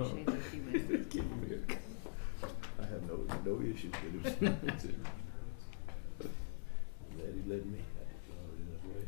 appreciate that you would. I have no issues with him. Glad he let me have it in that way.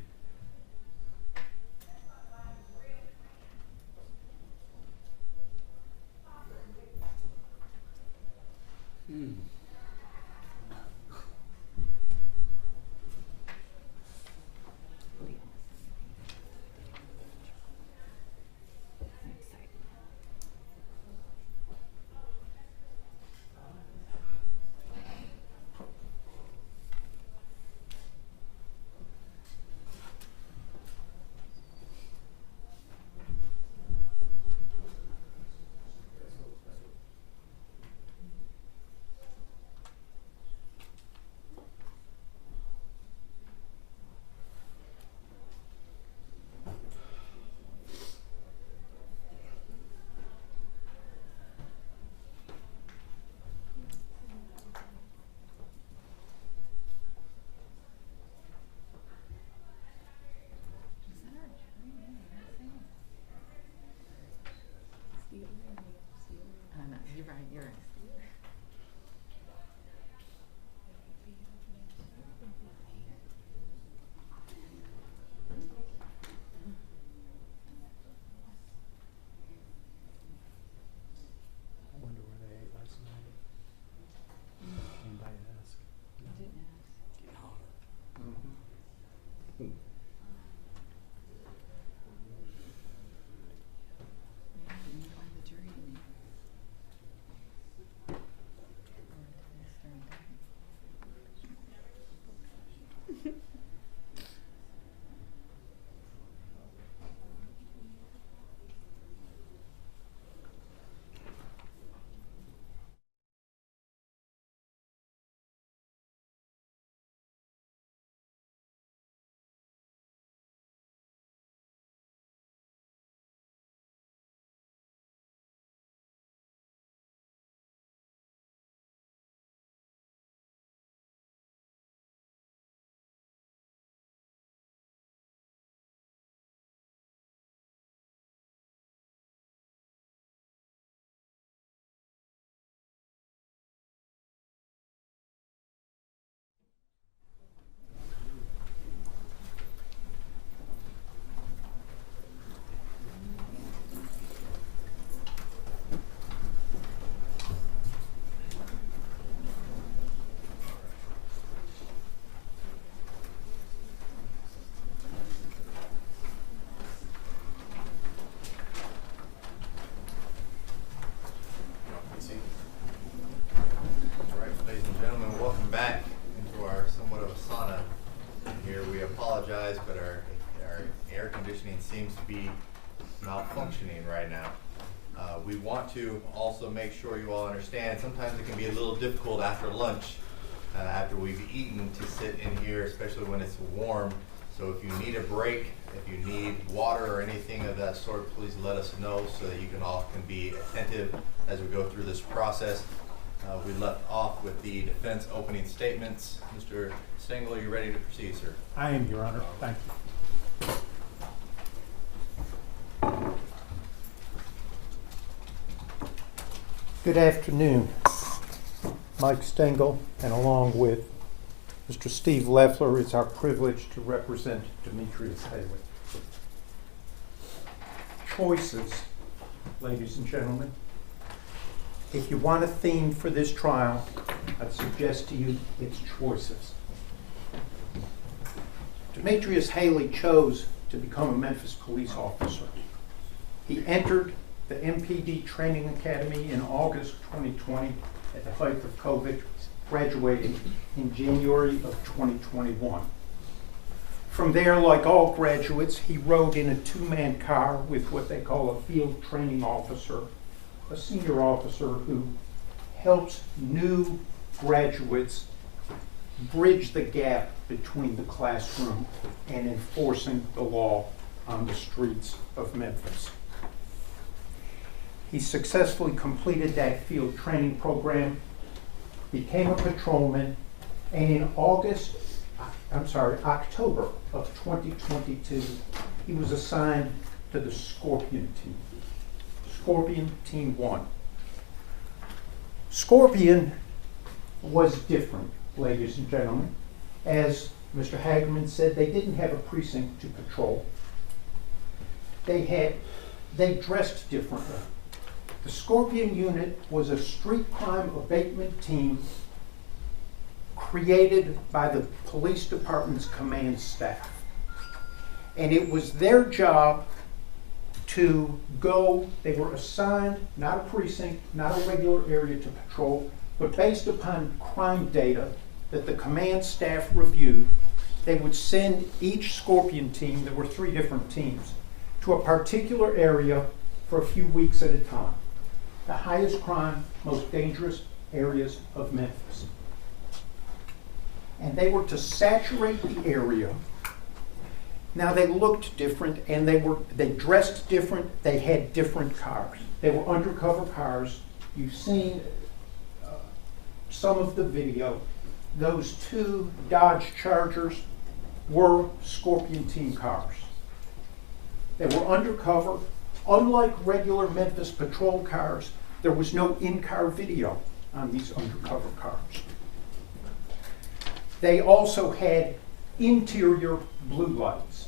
No, you're right, you're right. I wonder where they ate last night. Anybody ask? I didn't ask. Getting hotter. Yeah, didn't you find the jury in there? Or did they start back? All right, ladies and gentlemen, welcome back into our somewhat of a sauna here. We apologize, but our air conditioning seems to be malfunctioning right now. We want to also make sure you all understand, sometimes it can be a little difficult after lunch, after we've eaten, to sit in here, especially when it's warm. So if you need a break, if you need water or anything of that sort, please let us know so that you can all can be attentive as we go through this process. We left off with the defense opening statements. Mr. Stengel, are you ready to proceed, sir? I am, Your Honor. Thank you. Good afternoon. Mike Stengel, and along with Mr. Steve Leffler, it's our privilege to represent Demetrius Haley. Choices, ladies and gentlemen. If you want a theme for this trial, I'd suggest to you it's choices. Demetrius Haley chose to become a Memphis police officer. He entered the MPD Training Academy in August 2020 at the height of COVID, graduating in January of 2021. From there, like all graduates, he rode in a two-man car with what they call a field training officer, a senior officer who helps new graduates bridge the gap between the classroom and enforcing the law on the streets of Memphis. He successfully completed that field training program, became a patrolman, and in October of 2022, he was assigned to the Scorpion team. Scorpion Team 1. Scorpion was different, ladies and gentlemen. As Mr. Hagerman said, they didn't have a precinct to patrol. They dressed differently. The Scorpion unit was a street crime abatement team created by the police department's command staff. And it was their job to go, they were assigned not a precinct, not a regular area to patrol, but based upon crime data that the command staff reviewed, they would send each Scorpion team, there were 3 different teams, to a particular area for a few weeks at a time. The highest crime, most dangerous areas of Memphis. And they were to saturate the area. Now they looked different and they dressed different, they had different cars. They were undercover cars. You've seen some of the video. Those 2 Dodge Chargers were Scorpion team cars. They were undercover. Unlike regular Memphis patrol cars, there was no in-car video on these undercover cars. They also had interior blue lights,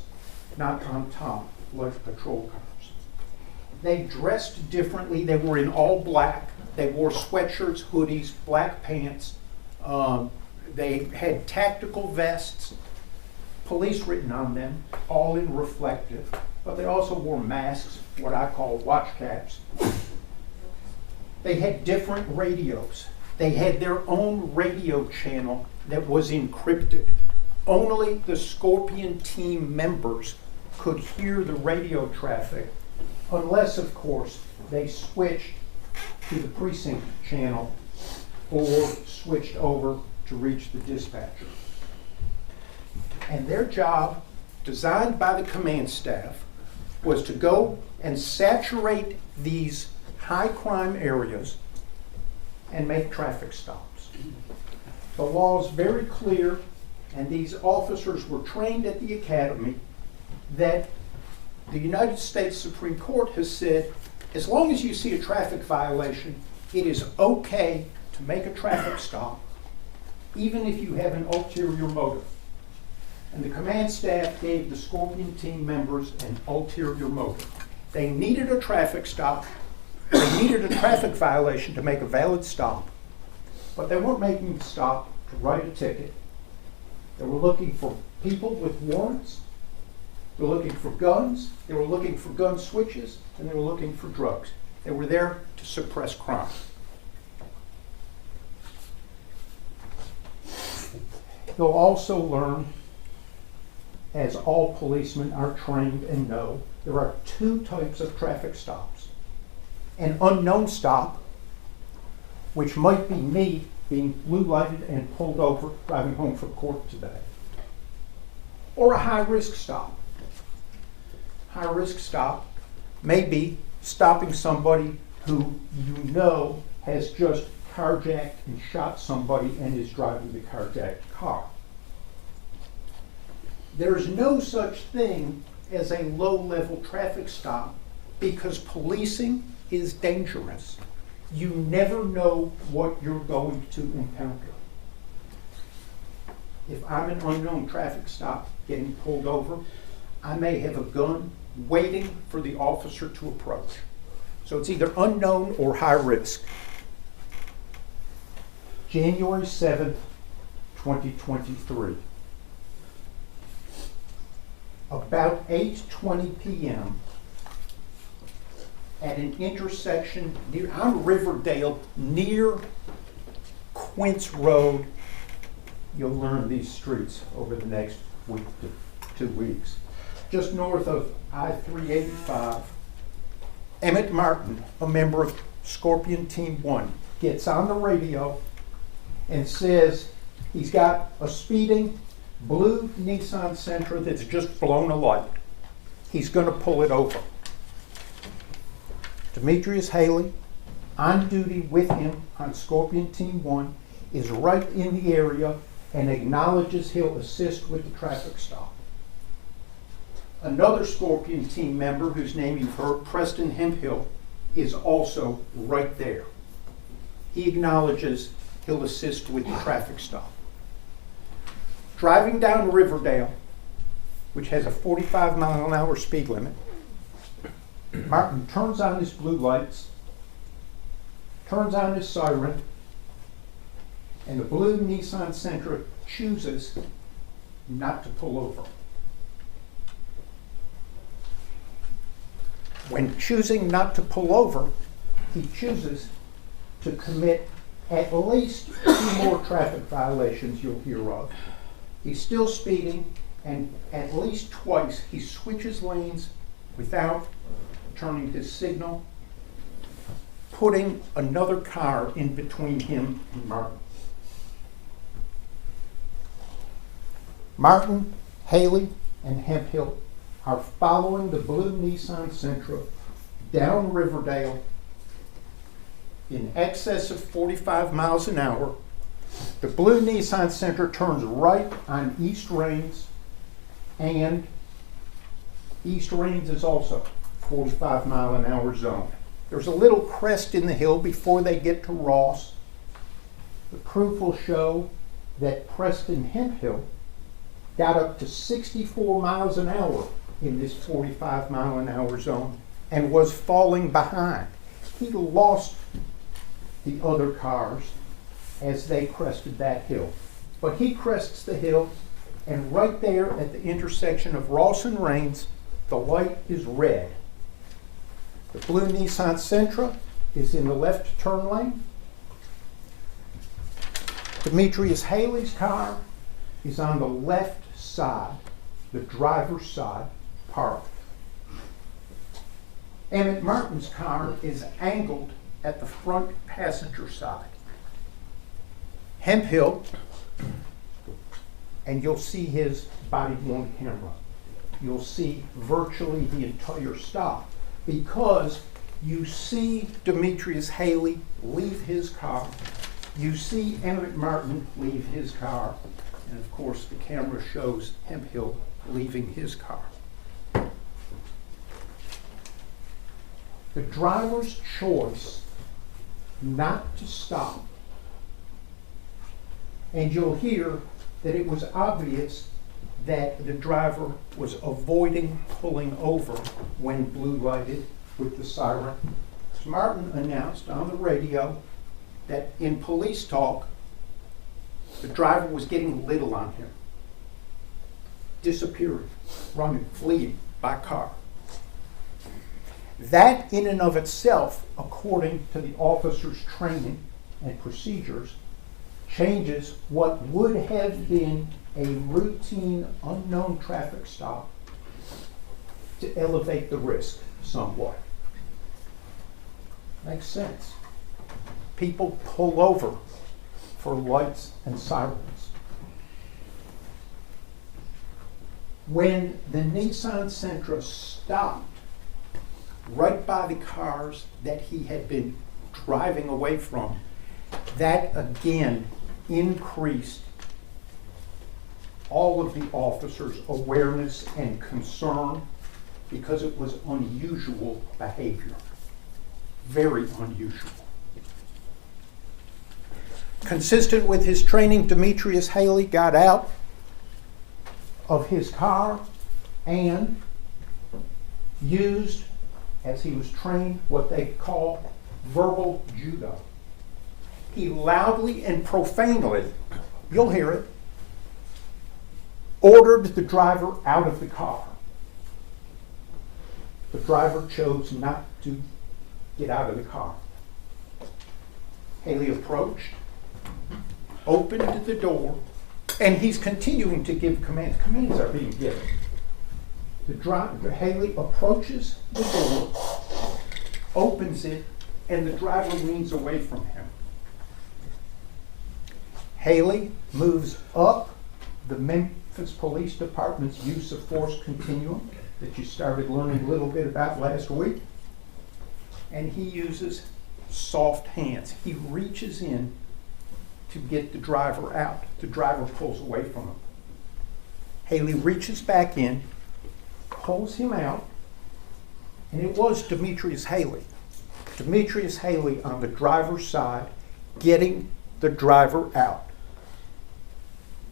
not on top like patrol cars. They dressed differently. They were in all black. They wore sweatshirts, hoodies, black pants. They had tactical vests, police written on them, all in reflective. But they also wore masks, what I call watch caps. They had different radios. They had their own radio channel that was encrypted. Only the Scorpion team members could hear the radio traffic, unless, of course, they switched to the precinct channel or switched over to reach the dispatcher. And their job, designed by the command staff, was to go and saturate these high crime areas and make traffic stops. The law is very clear, and these officers were trained at the academy, that the United States Supreme Court has said, as long as you see a traffic violation, it is okay to make a traffic stop, even if you have an ulterior motive. And the command staff gave the Scorpion team members an ulterior motive. They needed a traffic stop. They needed a traffic violation to make a valid stop. But they weren't making the stop to write a ticket. They were looking for people with warrants. They were looking for guns. They were looking for gun switches. And they were looking for drugs. They were there to suppress crime. They'll also learn, as all policemen are trained and know, there are 2 types of traffic stops. An unknown stop, which might be me being blue lighted and pulled over driving home from court today. Or a high risk stop. High risk stop may be stopping somebody who you know has just carjacked and shot somebody and is driving the carjacked car. There is no such thing as a low-level traffic stop because policing is dangerous. You never know what you're going to encounter. If I'm an unknown traffic stop getting pulled over, I may have a gun waiting for the officer to approach. So it's either unknown or high risk. January 7th, 2023. About 8:20 p.m. at an intersection on Riverdale near Quince Road. You'll learn these streets over the next week to 2 weeks. Just north of I-385, Emmett Martin, a member of Scorpion Team 1, gets on the radio and says he's got a speeding blue Nissan Sentra that's just blown a light. He's going to pull it over. Demetrius Haley, on duty with him on Scorpion Team 1, is right in the area and acknowledges he'll assist with the traffic stop. Another Scorpion Team member, whose name you've heard, Preston Hemphill, is also right there. He acknowledges he'll assist with the traffic stop. Driving down Riverdale, which has a 45-mile-an-hour speed limit, Martin turns on his blue lights, turns on his siren, and the blue Nissan Sentra chooses not to pull over. When choosing not to pull over, he chooses to commit at least 2 more traffic violations you'll hear of. He's still speeding, and at least twice he switches lanes without turning his signal, putting another car in between him and Martin. Martin, Haley, and Hemphill are following the blue Nissan Sentra down Riverdale in excess of 45 miles an hour. The blue Nissan Sentra turns right on East Rains, and East Rains is also 45-mile-an-hour zone. There's a little crest in the hill before they get to Ross. The proof will show that Preston Hemphill got up to 64 miles an hour in this 45-mile-an-hour zone and was falling behind. He lost the other cars as they crested that hill. But he crests the hill, and right there at the intersection of Ross and Rains, the light is red. The blue Nissan Sentra is in the left turn lane. Demetrius Haley's car is on the left side, the driver's side, parked. Emmett Martin's car is angled at the front passenger side. Hemphill, and you'll see his body-worn camera. You'll see virtually the entire stop because you see Demetrius Haley leave his car, you see Emmett Martin leave his car, and of course the camera shows Hemphill leaving his car. The driver's choice not to stop, and you'll hear that it was obvious that the driver was avoiding pulling over when blue lighted with the siren. Martin announced on the radio that in police talk, the driver was getting little on him, disappearing, running, fleeing by car. That in and of itself, according to the officer's training and procedures, changes what would have been a routine unknown traffic stop to elevate the risk somewhat. Makes sense. People pull over for lights and sirens. When the Nissan Sentra stopped right by the cars that he had been driving away from, that again increased all of the officers' awareness and concern because it was unusual behavior. Very unusual. Consistent with his training, Demetrius Haley got out of his car and used, as he was trained, what they call verbal judo. He loudly and profanely, you'll hear it, ordered the driver out of the car. The driver chose not to get out of the car. Haley approached, opened the door, and he's continuing to give commands. Commands are being given. The driver, Haley approaches the door, opens it, and the driver leans away from him. Haley moves up the Memphis Police Department's use of force continuum that you started learning a little bit about last week. And he uses soft hands. He reaches in to get the driver out. The driver pulls away from him. Haley reaches back in, pulls him out, and it was Demetrius Haley. Demetrius Haley on the driver's side, getting the driver out.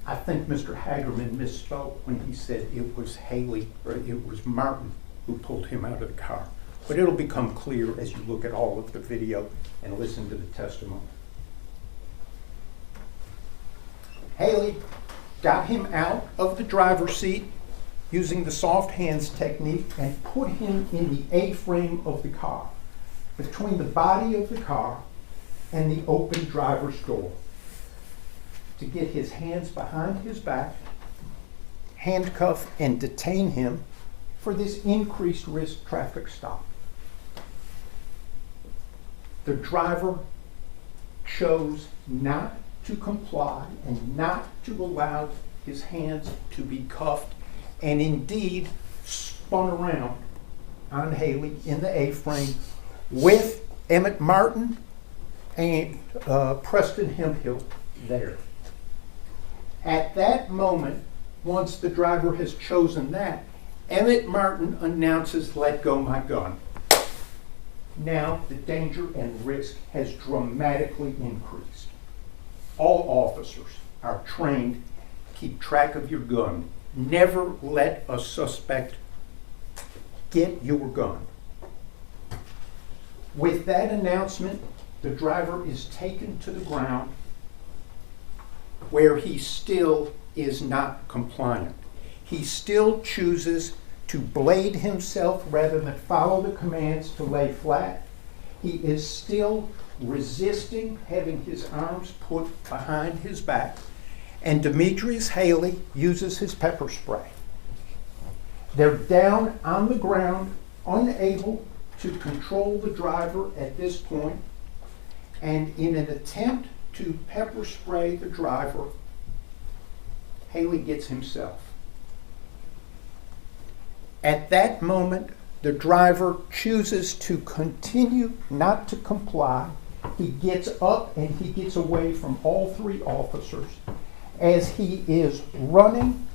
I think Mr. Hagerman misspoke when he said it was Haley, or it was Martin who pulled him out of the car. But it'll become clear as you look at all of the video and listen to the testimony. Haley got him out of the driver's seat using the soft hands technique and put him in the A-frame of the car, between the body of the car and the open driver's door, to get his hands behind his back, handcuff and detain him for this increased risk traffic stop. The driver chose not to comply and not to allow his hands to be cuffed, and indeed spun around on Haley in the A-frame with Emmett Martin and Preston Hemphill there. At that moment, once the driver has chosen that, Emmett Martin announces, "Let go my gun." Now the danger and risk has dramatically increased. All officers are trained to keep track of your gun. Never let a suspect get your gun. With that announcement, the driver is taken to the ground, where he still is not compliant. He still chooses to blade himself rather than follow the commands to lay flat. He is still resisting having his arms put behind his back, and Demetrius Haley uses his pepper spray. They're down on the ground, unable to control the driver at this point, and in an attempt to pepper spray the driver, Haley gets himself. At that moment, the driver chooses to continue not to comply. He gets up and he gets away from all three officers. As he is running,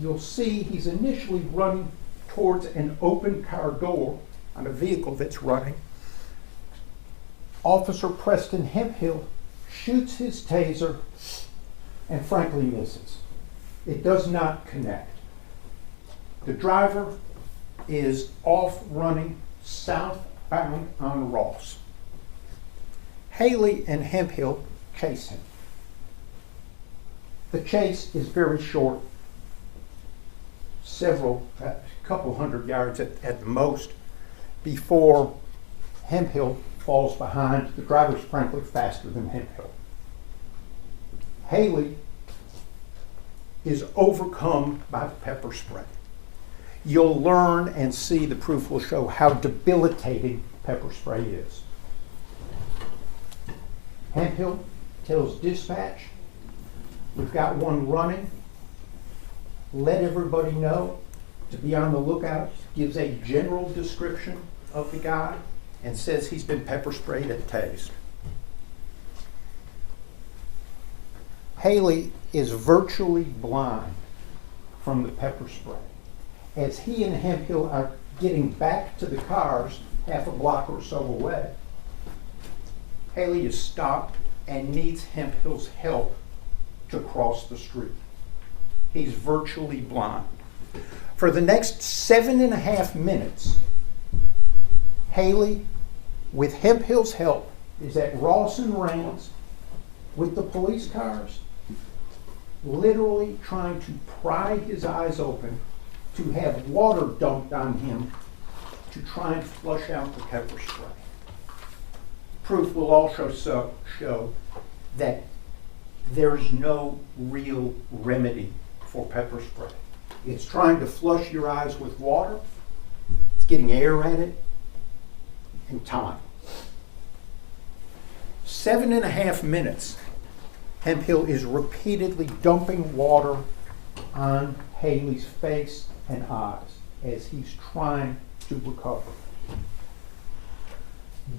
you'll see he's initially running towards an open car door on a vehicle that's running. Officer Preston Hemphill shoots his taser and frankly misses. It does not connect. The driver is off running southbound on Ross. Haley and Hemphill chase him. The chase is very short, a couple hundred yards at the most, before Hemphill falls behind. The driver's frankly faster than Hemphill. Haley is overcome by the pepper spray. You'll learn and see, the proof will show how debilitating pepper spray is. Hemphill tells dispatch, "We've got one running. Let everybody know to be on the lookout." Gives a general description of the guy and says he's been pepper sprayed and tased. Haley is virtually blind from the pepper spray. As he and Hemphill are getting back to the cars, half a block or so away, Haley is stopped and needs Hemphill's help to cross the street. He's virtually blind. For the next 7.5 minutes, Haley, with Hemphill's help, is at Ross and Rains with the police cars, literally trying to pry his eyes open, to have water dumped on him to try and flush out the pepper spray. Proof will also show that there's no real remedy for pepper spray. It's trying to flush your eyes with water, it's getting air at it, and time. 7.5 minutes, Hemphill is repeatedly dumping water on Haley's face and eyes as he's trying to recover.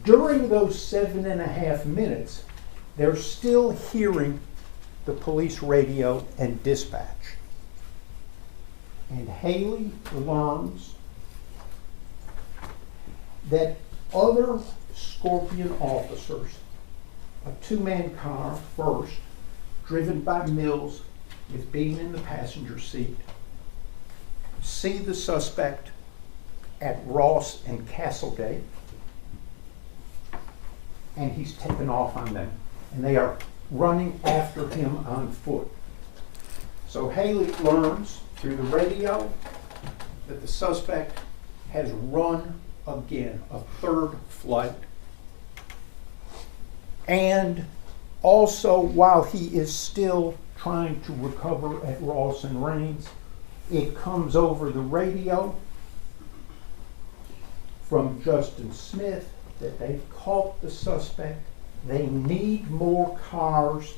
During those 7.5 minutes, they're still hearing the police radio and dispatch. And Haley learns that other Scorpion officers, a two-man car first, driven by Mills with Bean in the passenger seat, see the suspect at Ross and Castlegate, and he's taken off on them, and they are running after him on foot. So Haley learns through the radio that the suspect has run again, a third flight. And also, while he is still trying to recover at Ross and Rains, it comes over the radio from Justin Smith that they've caught the suspect. They need more cars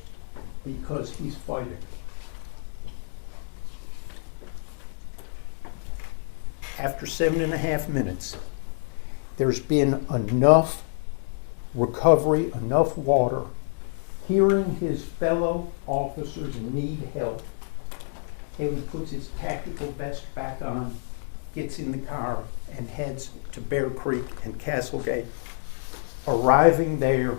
because he's fighting. After 7.5 minutes, there's been enough recovery, enough water, hearing his fellow officers need help. Haley puts his tactical vest back on, gets in the car, and heads to Bear Creek and Castlegate. Arriving there,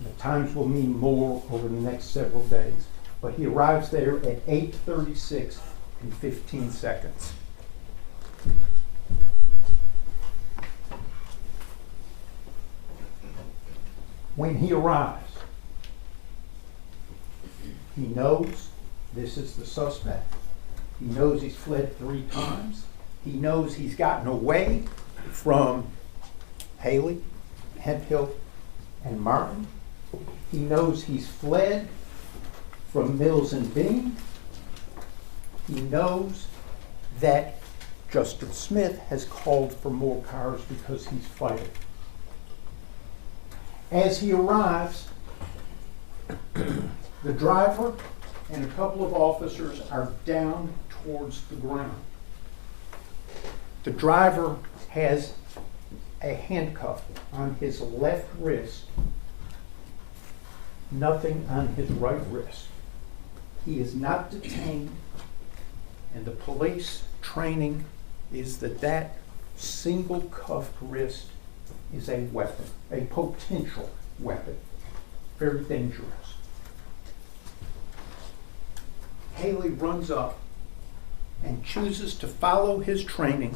the times will mean more over the next several days, but he arrives there at 8:36 and 15 seconds. When he arrives, he knows this is the suspect. He knows he's fled 3 times. He knows he's gotten away from Haley, Hemphill, and Martin. He knows he's fled from Mills and Bean. He knows that Justin Smith has called for more cars because he's fighting. As he arrives, the driver and a couple of officers are down towards the ground. The driver has a handcuff on his left wrist, nothing on his right wrist. He is not detained, and the police training is that single cuffed wrist is a weapon, a potential weapon, very dangerous. Haley runs up and chooses to follow his training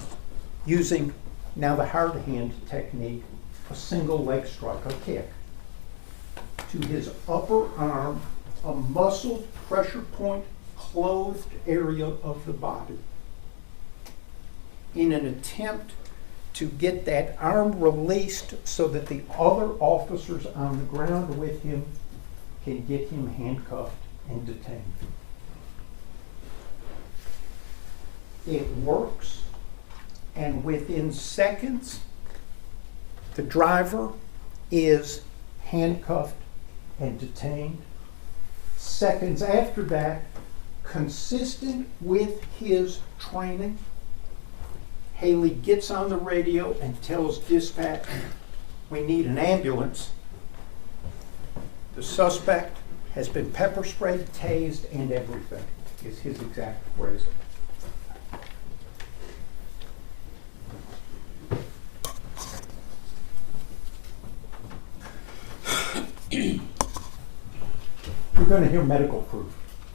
using now the hard hand technique, a single leg strike, a kick, to his upper arm, a muscle pressure point clothed area of the body, in an attempt to get that arm released so that the other officers on the ground with him can get him handcuffed and detained. It works, and within seconds, the driver is handcuffed and detained. Seconds after that, consistent with his training, Haley gets on the radio and tells dispatch, we need an ambulance. The suspect has been pepper sprayed, tased, and everything, is his exact phrasing. You're going to hear medical proof.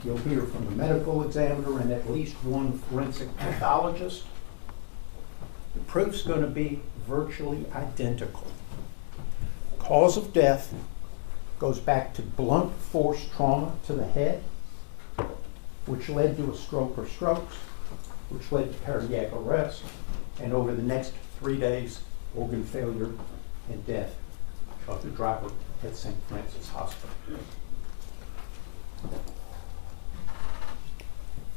You'll hear from the medical examiner and at least one forensic pathologist. The proof's going to be virtually identical. Cause of death goes back to blunt force trauma to the head, which led to a stroke or strokes, which led to cardiac arrest, and over the next 3 days, organ failure and death of the driver at St. Francis Hospital.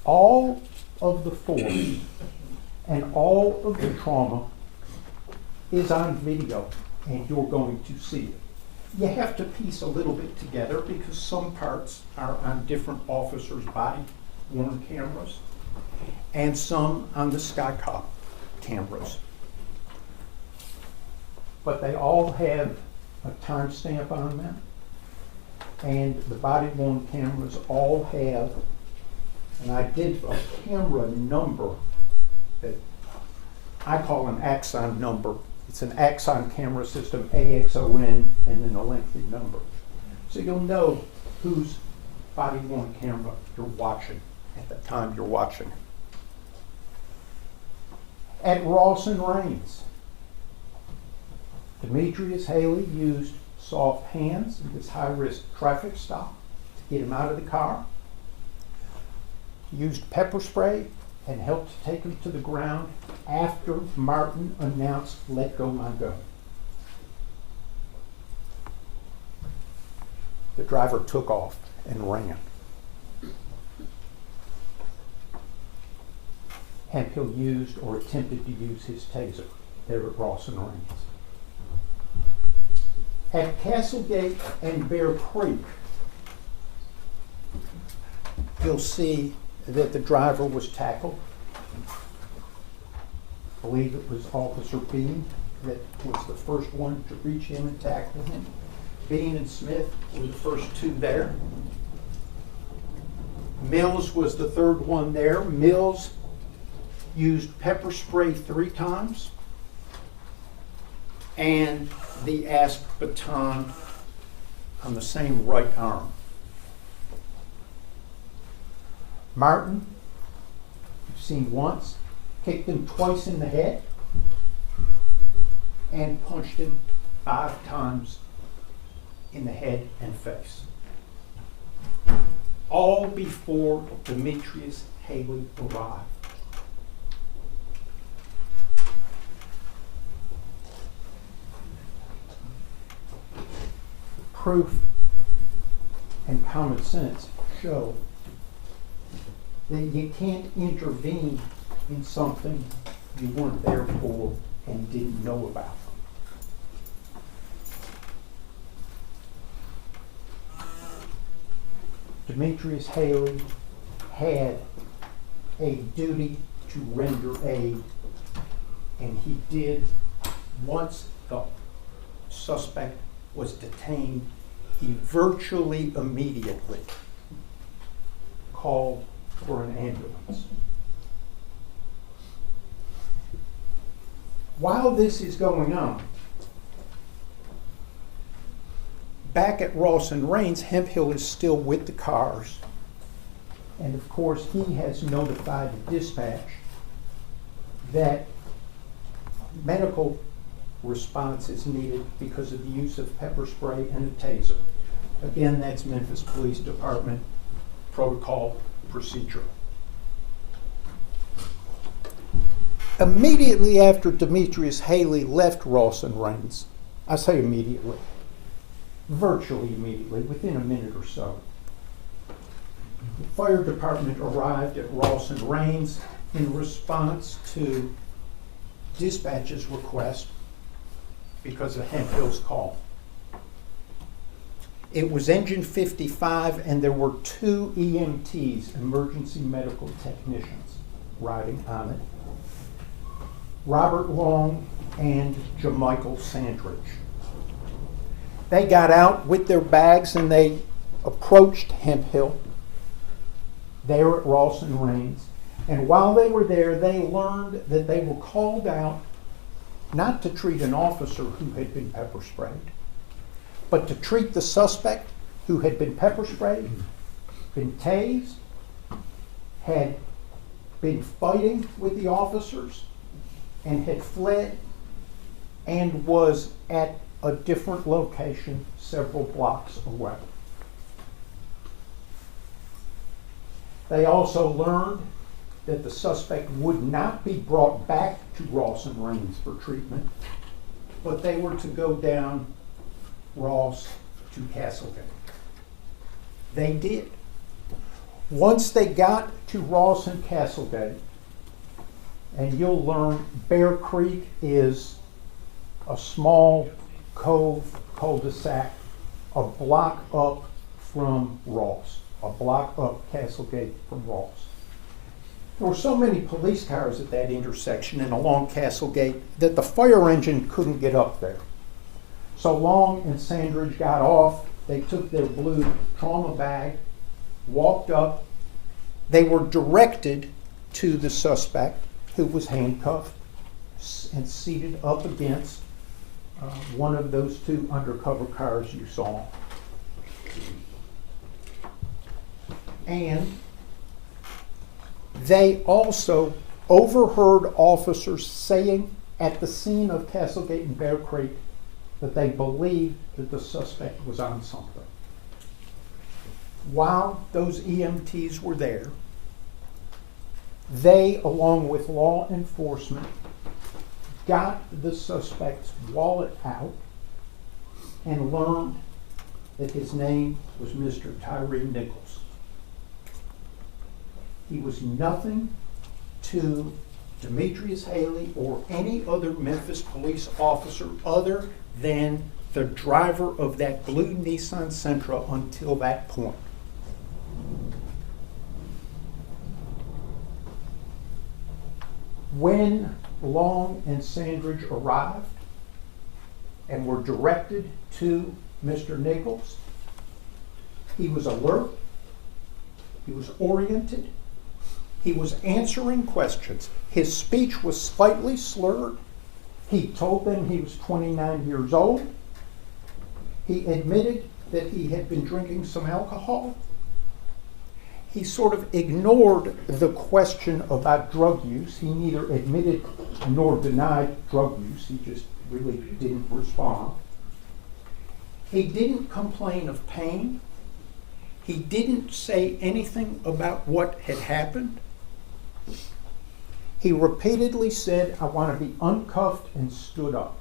All of the force and all of the trauma is on video, and you're going to see it. You have to piece a little bit together because some parts are on different officers' body-worn cameras and some on the Skycop cameras. But they all have a timestamp on them, and the body-worn cameras all have a camera number that I call an axon number It's an Axon camera system, AXON, and then a lengthy number. So you'll know whose body-worn camera you're watching at the time you're watching. At Ross and Rains, Demetrius Haley used soft hands in this high-risk traffic stop to get him out of the car. He used pepper spray and helped to take him to the ground after Martin announced, "Let go my gun." The driver took off and ran. Hemphill used or attempted to use his taser there at Ross and Rains. At Castlegate and Bear Creek, you'll see that the driver was tackled. I believe it was Officer Bean that was the first one to reach him and tackle him. Bean and Smith were the first two there. Mills was the third one there. Mills used pepper spray 3 times and the asp baton on the same right arm. Martin, you've seen once, kicked him twice in the head and punched him 5 times in the head and face. All before Demetrius Haley arrived. Proof and common sense show that you can't intervene in something you weren't there for and didn't know about. Demetrius Haley had a duty to render aid, and he did once the suspect was detained. He virtually immediately called for an ambulance. While this is going on, back at Ross and Rains, Hemphill is still with the cars. And of course, he has notified the dispatch that medical response is needed because of the use of pepper spray and a taser. Again, that's Memphis Police Department protocol procedure. Immediately after Demetrius Haley left Ross and Rains, I say immediately, virtually immediately, within a minute or so, the fire department arrived at Ross and Rains in response to dispatch's request because of Hemphill's call. It was engine 55 and there were 2 EMTs, emergency medical technicians, riding on it. Robert Long and Jamichael Sandridge. They got out with their bags and they approached Hemphill there at Ross and Rains. And while they were there, they learned that they were called out not to treat an officer who had been pepper sprayed, but to treat the suspect who had been pepper sprayed, been tased, had been fighting with the officers, and had fled, and was at a different location several blocks away. They also learned that the suspect would not be brought back to Ross and Rains for treatment, but they were to go down Ross to Castlegate. They did. Once they got to Ross and Castlegate, and you'll learn Bear Creek is a small cove cul-de-sac a block up from Ross, a block up Castlegate from Ross. There were so many police cars at that intersection and along Castlegate that the fire engine couldn't get up there. So Long and Sandridge got off, they took their blue trauma bag, walked up. They were directed to the suspect who was handcuffed and seated up against one of those two undercover cars you saw. And they also overheard officers saying at the scene of Castlegate and Bear Creek that they believed that the suspect was on something. While those EMTs were there, they, along with law enforcement, got the suspect's wallet out and learned that his name was Mr. Tyre Nichols. He was nothing to Demetrius Haley or any other Memphis police officer other than the driver of that blue Nissan Sentra until that point. When Long and Sandridge arrived and were directed to Mr. Nichols, he was alert, he was oriented, he was answering questions. His speech was slightly slurred. He told them he was 29 years old. He admitted that he had been drinking some alcohol. He sort of ignored the question about drug use. He neither admitted nor denied drug use. He just really didn't respond. He didn't complain of pain. He didn't say anything about what had happened. He repeatedly said, "I want to be uncuffed," and stood up.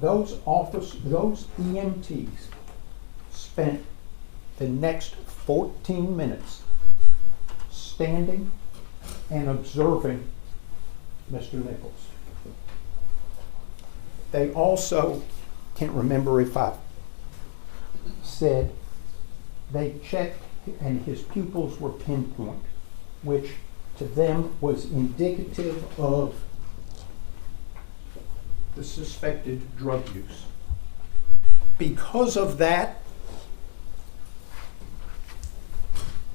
Those EMTs spent the next 14 minutes standing and observing Mr. Nichols. They also, can't remember if I said, they checked and his pupils were pinpoint, which to them was indicative of the suspected drug use. Because of that,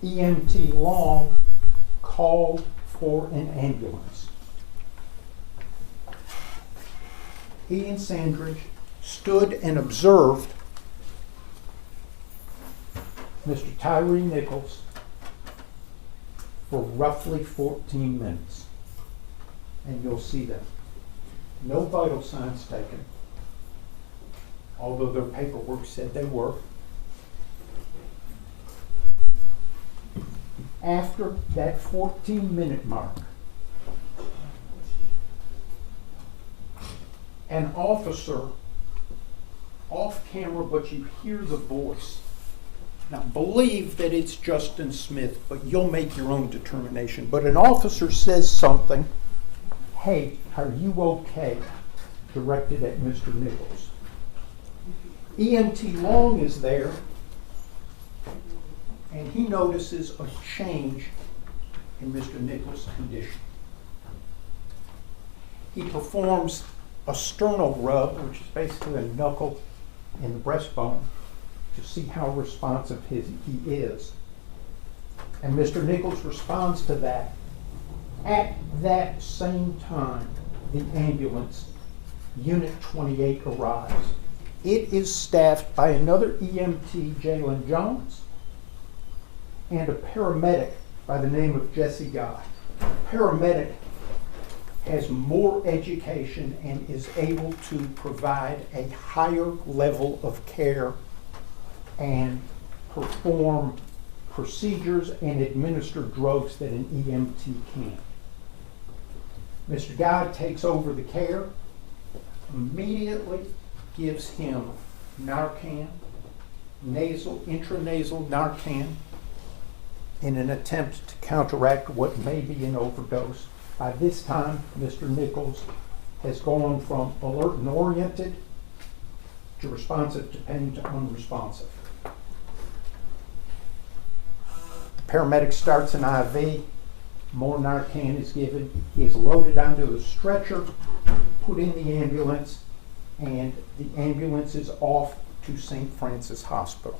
EMT Long called for an ambulance. He and Sandridge stood and observed Mr. Tyre Nichols for roughly 14 minutes. And you'll see them. No vital signs taken, although their paperwork said they were. After that 14-minute mark, an officer, off camera, but you hear the voice. Now, believe that it's Justin Smith, but you'll make your own determination. But an officer says something, "Hey, are you okay?" directed at Mr. Nichols. EMT Long is there, and he notices a change in Mr. Nichols' condition. He performs a sternal rub, which is basically a knuckle in the breastbone, to see how responsive he is. And Mr. Nichols responds to that. At that same time, the ambulance, Unit 28, arrives. It is staffed by another EMT, Jalen Jones, and a paramedic by the name of Jesse Guy. The paramedic has more education and is able to provide a higher level of care and perform procedures and administer drugs that an EMT can't. Mr. Guy takes over the care, immediately gives him Narcan, intranasal Narcan, in an attempt to counteract what may be an overdose. By this time, Mr. Nichols has gone from alert and oriented to responsive to pain to unresponsive. The paramedic starts an IV, more Narcan is given, he is loaded onto a stretcher, put in the ambulance, and the ambulance is off to St. Francis Hospital.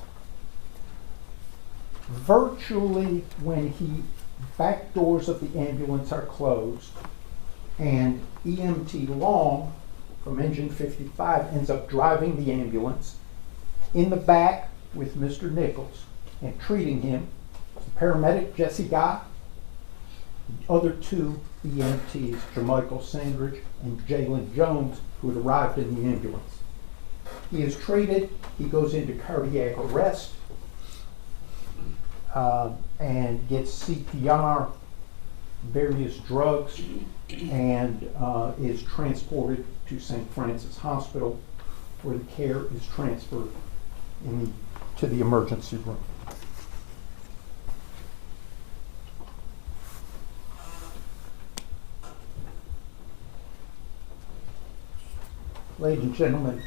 Virtually when he back doors of the ambulance are closed, and EMT Long from Engine 55 ends up driving the ambulance in the back with Mr. Nichols and treating him. The paramedic, Jesse Guy, the other two EMTs, Jermichael Sandridge and Jalen Jones, who had arrived in the ambulance. He is treated, he goes into cardiac arrest, and gets CPR, various drugs, and is transported to St. Francis Hospital, where the care is transferred to the emergency room. Ladies and gentlemen,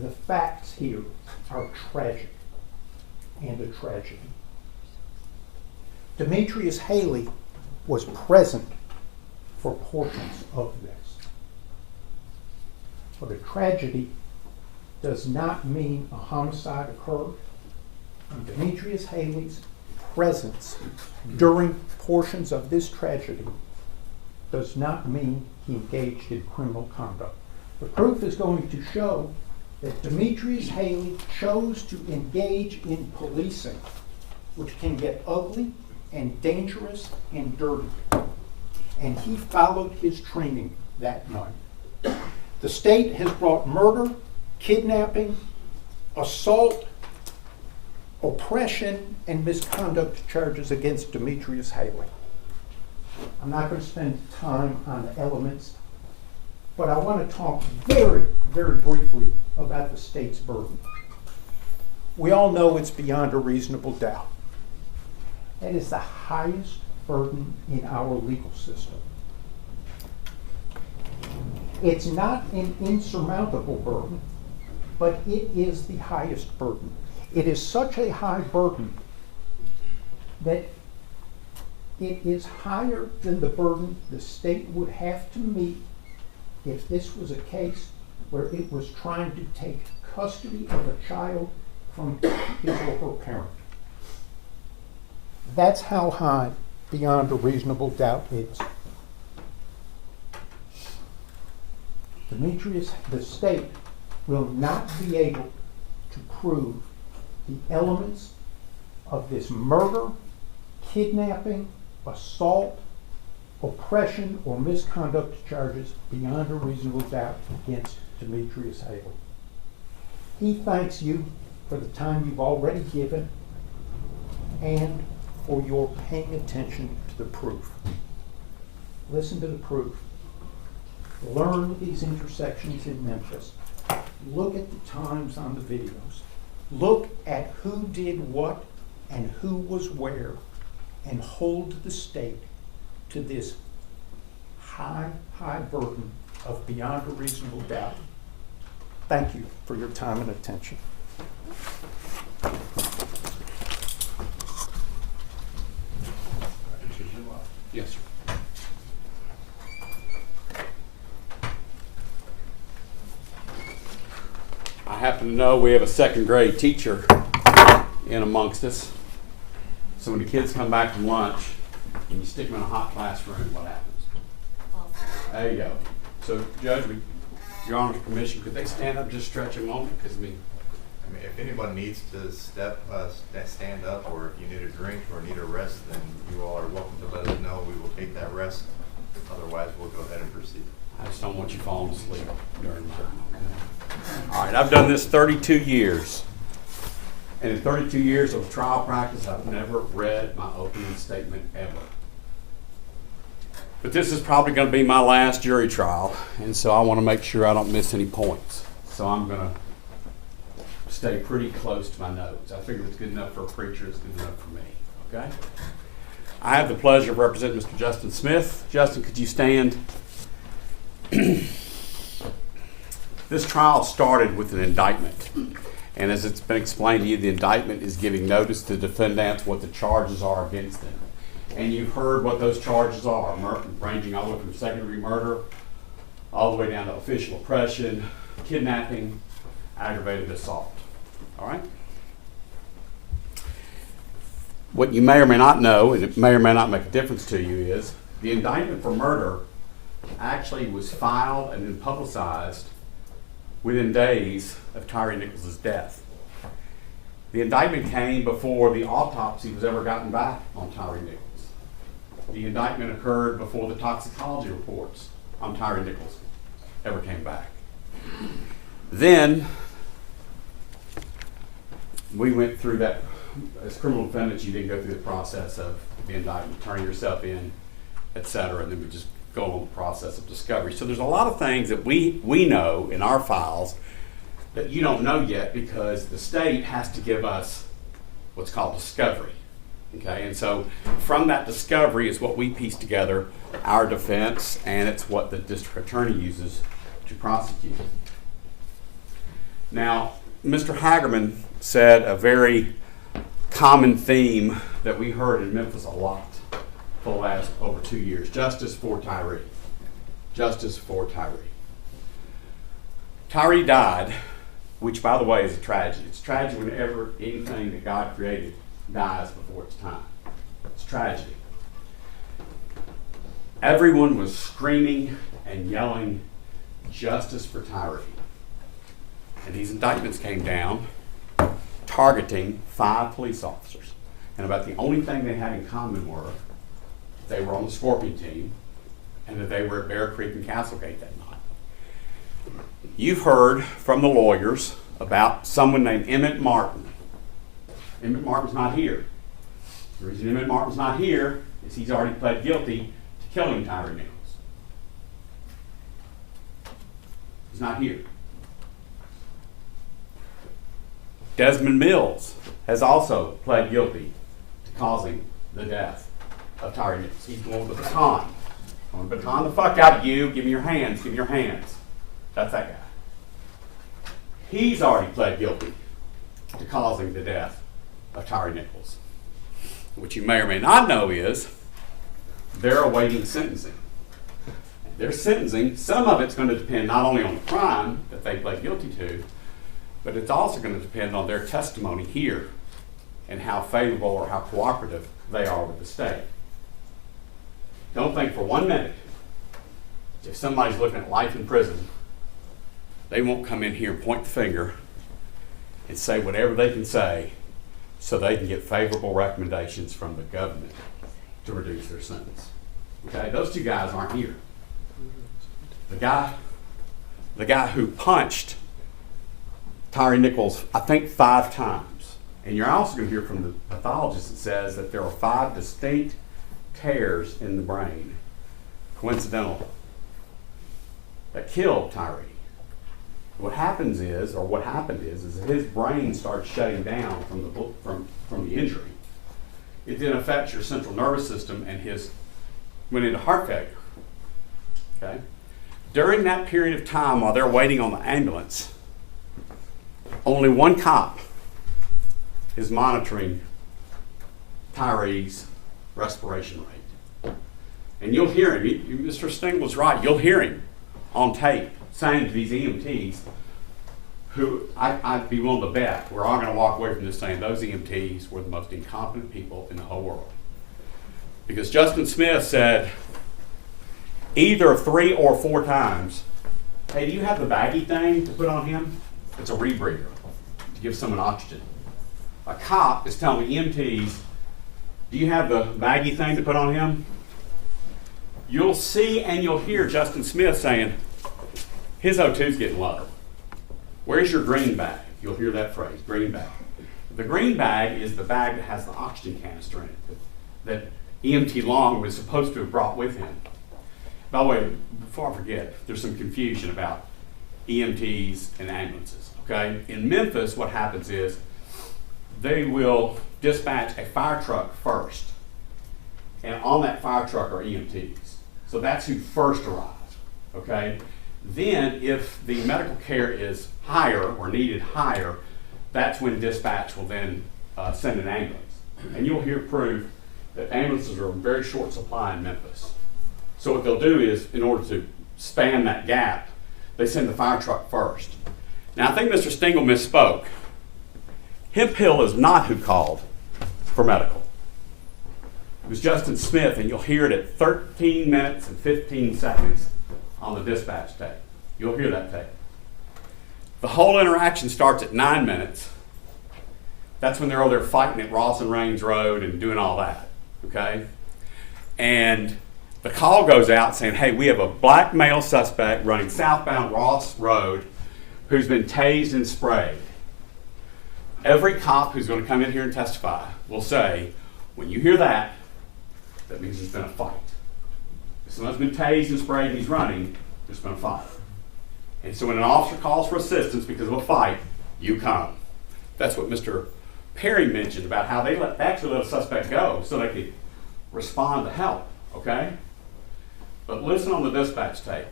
the facts here are tragic and a tragedy. Demetrius Haley was present for portions of this. But a tragedy does not mean a homicide occurred. And Demetrius Haley's presence during portions of this tragedy does not mean he engaged in criminal conduct. The proof is going to show that Demetrius Haley chose to engage in policing, which can get ugly and dangerous and dirty. And he followed his training that night. The state has brought murder, kidnapping, assault, oppression, and misconduct charges against Demetrius Haley. I'm not going to spend time on the elements, but I want to talk very, very briefly about the state's burden. We all know it's beyond a reasonable doubt. That is the highest burden in our legal system. It's not an insurmountable burden, but it is the highest burden. It is such a high burden that it is higher than the burden the state would have to meet if this was a case where it was trying to take custody of a child from his or her parent. That's how high beyond a reasonable doubt is. Demetrius, the state will not be able to prove the elements of this murder, kidnapping, assault, oppression, or misconduct charges beyond a reasonable doubt against Demetrius Haley. He thanks you for the time you've already given and for your paying attention to the proof. Listen to the proof. Learn these intersections in Memphis. Look at the times on the videos. Look at who did what and who was where, and hold the state to this high, high burden of beyond a reasonable doubt. Thank you for your time and attention. Yes, sir. I happen to know we have a second grade teacher in amongst us. So when the kids come back from lunch and you stick them in a hot classroom, what happens? There you go. So, Judge, with Your Honor's permission, could they stand up, just stretch a moment? Because if anyone needs to stand up, or if you need a drink or need a rest, then you all are welcome to let us know. We will take that rest. Otherwise, we'll go ahead and proceed. I just don't want you falling asleep during my time. All right, I've done this 32 years. And in 32 years of trial practice, I've never read my opening statement ever. But this is probably going to be my last jury trial, and so I want to make sure I don't miss any points. So I'm going to stay pretty close to my notes. I figure it's good enough for a preacher, it's good enough for me, okay? I have the pleasure of representing Mr. Justin Smith. Justin, could you stand? This trial started with an indictment. And as it's been explained to you, the indictment is giving notice to the defendants what the charges are against them. And you've heard what those charges are, ranging all the way from second-degree murder, all the way down to official oppression, kidnapping, aggravated assault. All right? what you may or may not know, and it may or may not make a difference to you, is the indictment for murder actually was filed and then publicized within days of Tyre Nichols' death. The indictment came before the autopsy was ever gotten back on Tyre Nichols. The indictment occurred before the toxicology reports on Tyre Nichols ever came back. Then we went through that. As criminal defendants, you didn't go through the process of the indictment, turning yourself in, et cetera, and then we just go on the process of discovery. So there's a lot of things that we know in our files that you don't know yet because the state has to give us what's called discovery. Okay, and so from that discovery is what we piece together our defense, and it's what the district attorney uses to prosecute. Now, Mr. Hagerman said a very common theme that we heard in Memphis a lot for the last over 2 years: justice for Tyre. Justice for Tyre. Tyre died, which, by the way, is a tragedy. It's a tragedy whenever anything that God created dies before its time. It's tragedy. Everyone was screaming and yelling, justice for Tyre. And these indictments came down targeting 5 police officers. And about the only thing they had in common were they were on the Scorpion team and that they were at Bear Creek and Castlegate that night. You've heard from the lawyers about someone named Emmett Martin. Emmett Martin's not here. The reason Emmett Martin's not here is he's already pled guilty to killing Tyre Nichols. He's not here. Desmond Mills has also pled guilty to causing the death of Tyre Nichols. He's going with the baton. I'm going to baton the fuck out of you. Give me your hands. Give me your hands. That's that guy. He's already pled guilty to causing the death of Tyre Nichols. What you may or may not know is they're awaiting sentencing. Their sentencing, some of it's going to depend not only on the crime that they pled guilty to, but it's also going to depend on their testimony here and how favorable or how cooperative they are with the state. Don't think for 1 minute, if somebody's looking at life in prison, they won't come in here and point the finger and say whatever they can say so they can get favorable recommendations from the government to reduce their sentence. Okay, those 2 guys aren't here. The guy who punched Tyre Nichols, I think 5 times. And you're also going to hear from the pathologist that says that there are 5 distinct tears in the brain, coincidental, that killed Tyre. What happened is that his brain starts shutting down from the injury. It then affects your central nervous system, and his went into heart failure. Okay? During that period of time while they're waiting on the ambulance, only 1 cop is monitoring Tyre's respiration rate. And you'll hear him, Mr. Sting was right, you'll hear him on tape saying to these EMTs, who I'd be willing to bet, we're all going to walk away from this saying those EMTs were the most incompetent people in the whole world. Because Justin Smith said either 3 or 4 times, hey, do you have the baggy thing to put on him? It's a rebreather to give someone oxygen. A cop is telling the EMTs, do you have the baggy thing to put on him? You'll see and you'll hear Justin Smith saying, his O2's getting low. Where's your green bag? You'll hear that phrase, green bag. The green bag is the bag that has the oxygen canister in it that EMT Long was supposed to have brought with him. By the way, before I forget, there's some confusion about EMTs and ambulances, okay? In Memphis, what happens is they will dispatch a fire truck first, and on that fire truck are EMTs. So that's who first arrives, okay? Then, if the medical care is higher or needed higher, that's when dispatch will then send an ambulance. And you'll hear proof that ambulances are in very short supply in Memphis. So what they'll do is, in order to span that gap, they send the fire truck first. Now, I think Mr. Stingle misspoke. Hemp Hill is not who called for medical. was Justin Smith, and you'll hear it at 13 minutes and 15 seconds on the dispatch tape. You'll hear that tape. The whole interaction starts at 9 minutes. That's when they're over there fighting at Ross and Range Road and doing all that, okay? And the call goes out saying, hey, we have a black male suspect running southbound Ross Road who's been tased and sprayed. Every cop who's going to come in here and testify will say, when you hear that, that means there's been a fight. If someone's been tased and sprayed and he's running, there's been a fight. And so when an officer calls for assistance because of a fight, you come. That's what Mr. Perry mentioned about how they actually let a suspect go so they could respond to help, okay? But listen on the dispatch tape.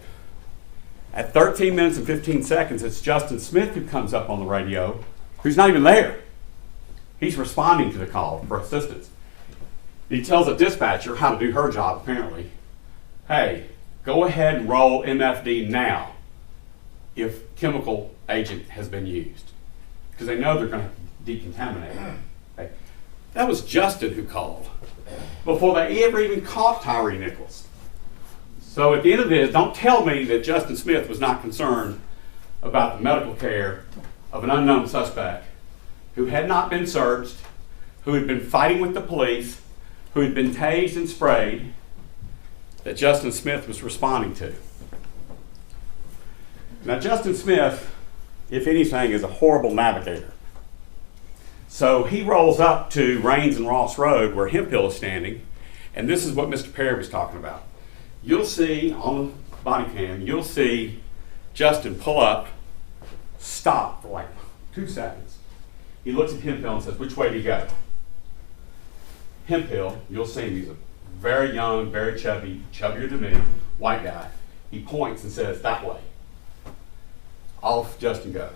At 13 minutes and 15 seconds, it's Justin Smith who comes up on the radio, who's not even there. He's responding to the call for assistance. He tells a dispatcher how to do her job, apparently. Hey, go ahead and roll MFD now if chemical agent has been used. Because they know they're going to decontaminate it. Okay. That was Justin who called before they ever even caught Tyre Nichols. So at the end of this, don't tell me that Justin Smith was not concerned about the medical care of an unknown suspect who had not been searched, who had been fighting with the police, who had been tased and sprayed, that Justin Smith was responding to. Now, Justin Smith, if anything, is a horrible navigator. So he rolls up to Rains and Ross Road where Hemphill is standing, and this is what Mr. Perry was talking about. You'll see on the body cam, you'll see Justin pull up, stop for like 2 seconds. He looks at Hemphill and says, which way do you go? Hemphill, you'll see him, he's a very young, very chubby, chubbier than me, white guy. He points and says, that way. Off Justin goes.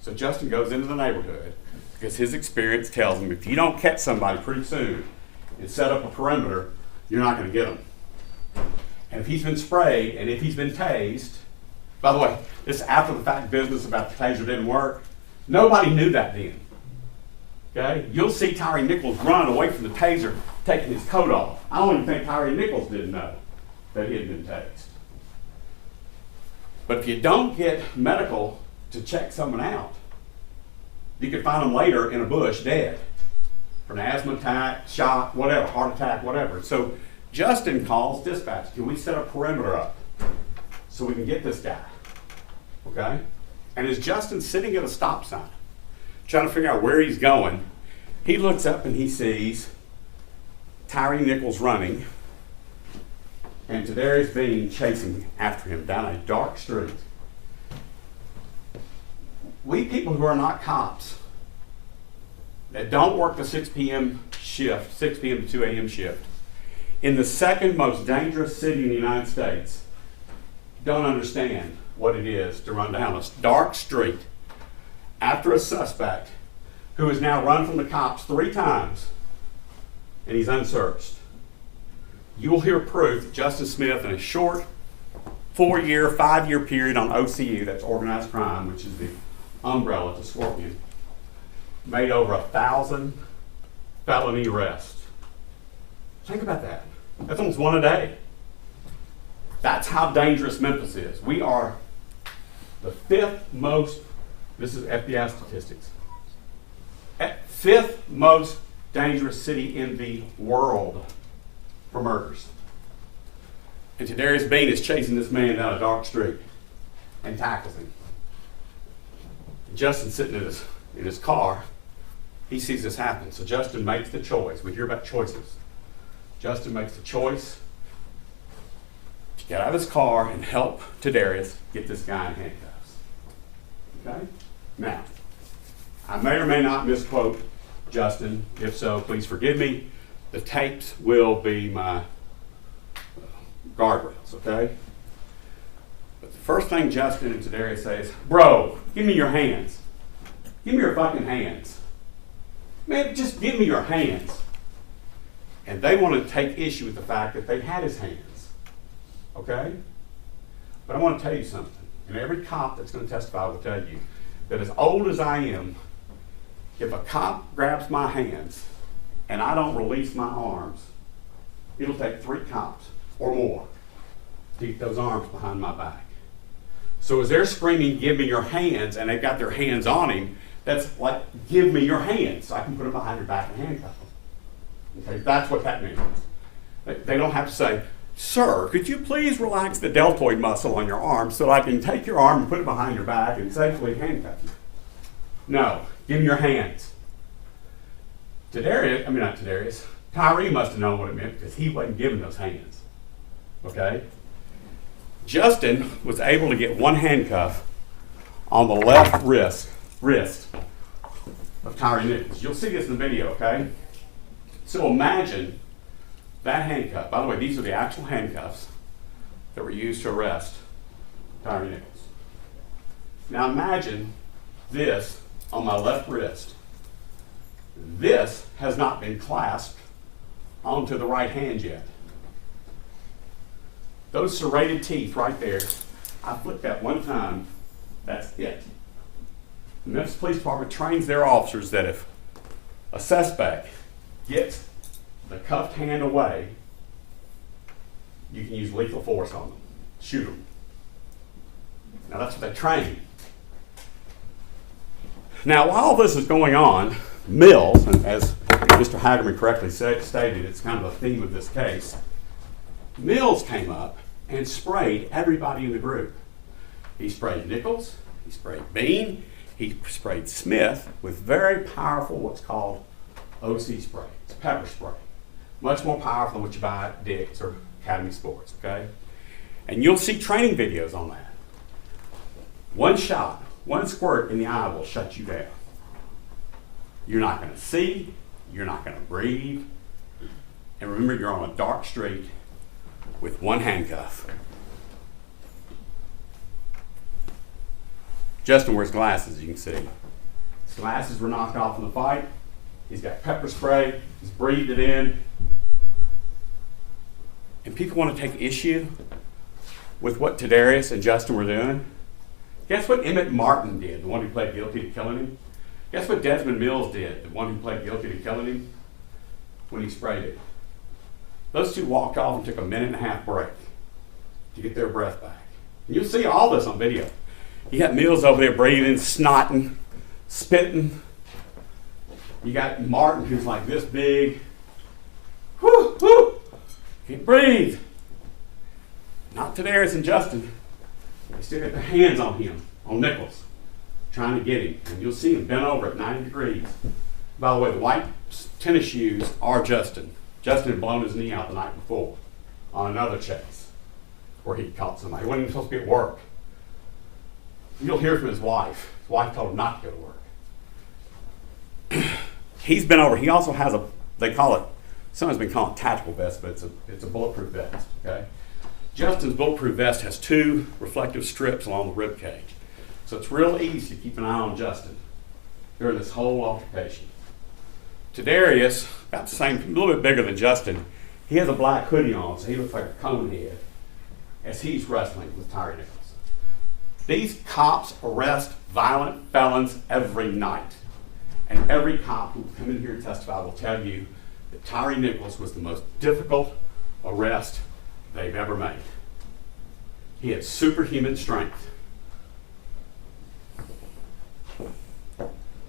So Justin goes into the neighborhood because his experience tells him if you don't catch somebody pretty soon and set up a perimeter, you're not going to get them. And if he's been sprayed and if he's been tased, by the way, this after the fact business about the taser didn't work, nobody knew that then. Okay? You'll see Tyre Nichols run away from the taser, taking his coat off. I don't even think Tyre Nichols didn't know that he had been tased. But if you don't get medical to check someone out, you could find them later in a bush dead for an asthma attack, shock, whatever, heart attack, whatever. So Justin calls dispatch. Can we set a perimeter up so we can get this guy? Okay? And as Justin's sitting at a stop sign, trying to figure out where he's going, he looks up and he sees Tyre Nichols running and Tadarius Bean chasing after him down a dark street. We people who are not cops, that don't work the 6 p.m. shift, 6 p.m. to 2 a.m. shift, in the second most dangerous city in the United States, don't understand what it is to run down a dark street after a suspect who has now run from the cops 3 times and he's unsearched. You will hear proof that Justin Smith, in a short 4-year, 5-year period on OCU, that's organized crime, which is the umbrella to Scorpion, made over 1,000 felony arrests. Think about that. That's almost 1 a day. That's how dangerous Memphis is. We are the 5th most, this is FBI statistics, 5th most dangerous city in the world for murders. And Tadarius Bean is chasing this man down a dark street and tackles him. And Justin's sitting in his car. He sees this happen. So Justin makes the choice. We hear about choices. Justin makes the choice to get out of his car and help Tadarius get this guy in handcuffs. Okay? Now, I may or may not misquote Justin. If so, please forgive me. The tapes will be my guardrails, okay? But the first thing Justin and Tadarius say is, bro, give me your hands. Give me your fucking hands. Man, just give me your hands. And they want to take issue with the fact that they had his hands, okay? But I want to tell you something, and every cop that's going to testify will tell you that as old as I am, if a cop grabs my hands and I don't release my arms, It'll take 3 cops or more to get those arms behind my back. So as they're screaming, give me your hands, and they've got their hands on him, that's like, give me your hands, so I can put them behind your back and handcuff them. Okay, that's what that means. They don't have to say, sir, could you please relax the deltoid muscle on your arm so that I can take your arm and put it behind your back and safely handcuff you? No, give me your hands. Tyre must have known what it meant because he wasn't giving those hands. Okay? Justin was able to get one handcuff on the left wrist of Tyre Nichols. You'll see this in the video, okay? So imagine that handcuff. By the way, these are the actual handcuffs that were used to arrest Tyre Nichols. Now imagine this on my left wrist. This has not been clasped onto the right hand yet. Those serrated teeth right there, I flicked that one time, that's it. The Memphis Police Department trains their officers that if a suspect gets the cuffed hand away, you can use lethal force on them, shoot them. Now that's what they train. Now while this is going on, Mills, and as Mr. Hagerman correctly stated, it's kind of a theme of this case, Mills came up and sprayed everybody in the group. He sprayed Nichols, he sprayed Bean, he sprayed Smith with very powerful what's called OC spray. It's pepper spray. Much more powerful than what you buy at Dick's or Academy Sports, okay? And you'll see training videos on that. One shot, one squirt in the eye will shut you down. You're not going to see, you're not going to breathe, and remember you're on a dark street with one handcuff. Justin wears glasses, as you can see. His glasses were knocked off in the fight. He's got pepper spray, he's breathed it in. And people want to take issue with what Tadarius and Justin were doing. Guess what Emmett Martin did, the one who pled guilty to killing him? Guess what Desmond Mills did, the one who pled guilty to killing him, when he sprayed it? Those two walked off and took a 1.5-minute break to get their breath back. And you'll see all this on video. You got Mills over there breathing, snotting, spitting. You got Martin who's like this big. Whoo, whoo, can't breathe. Not Tadarius and Justin. They still got their hands on him, on Nichols, trying to get him. And you'll see him bent over at 90 degrees. By the way, the white tennis shoes are Justin. Justin had blown his knee out the night before on another chase where he caught somebody. He wasn't even supposed to be at work. You'll hear from his wife. His wife told him not to go to work. He's been over. He also has they call it, someone's been calling it tactical vest, but it's a bulletproof vest, okay? Justin's bulletproof vest has 2 reflective strips along the rib cage. So it's real easy to keep an eye on Justin during this whole altercation. Tadarius, about the same, a little bit bigger than Justin, he has a black hoodie on, so he looks like a cone head as he's wrestling with Tyre Nichols. These cops arrest violent felons every night. And every cop who will come in here and testify will tell you that Tyre Nichols was the most difficult arrest they've ever made. He had superhuman strength.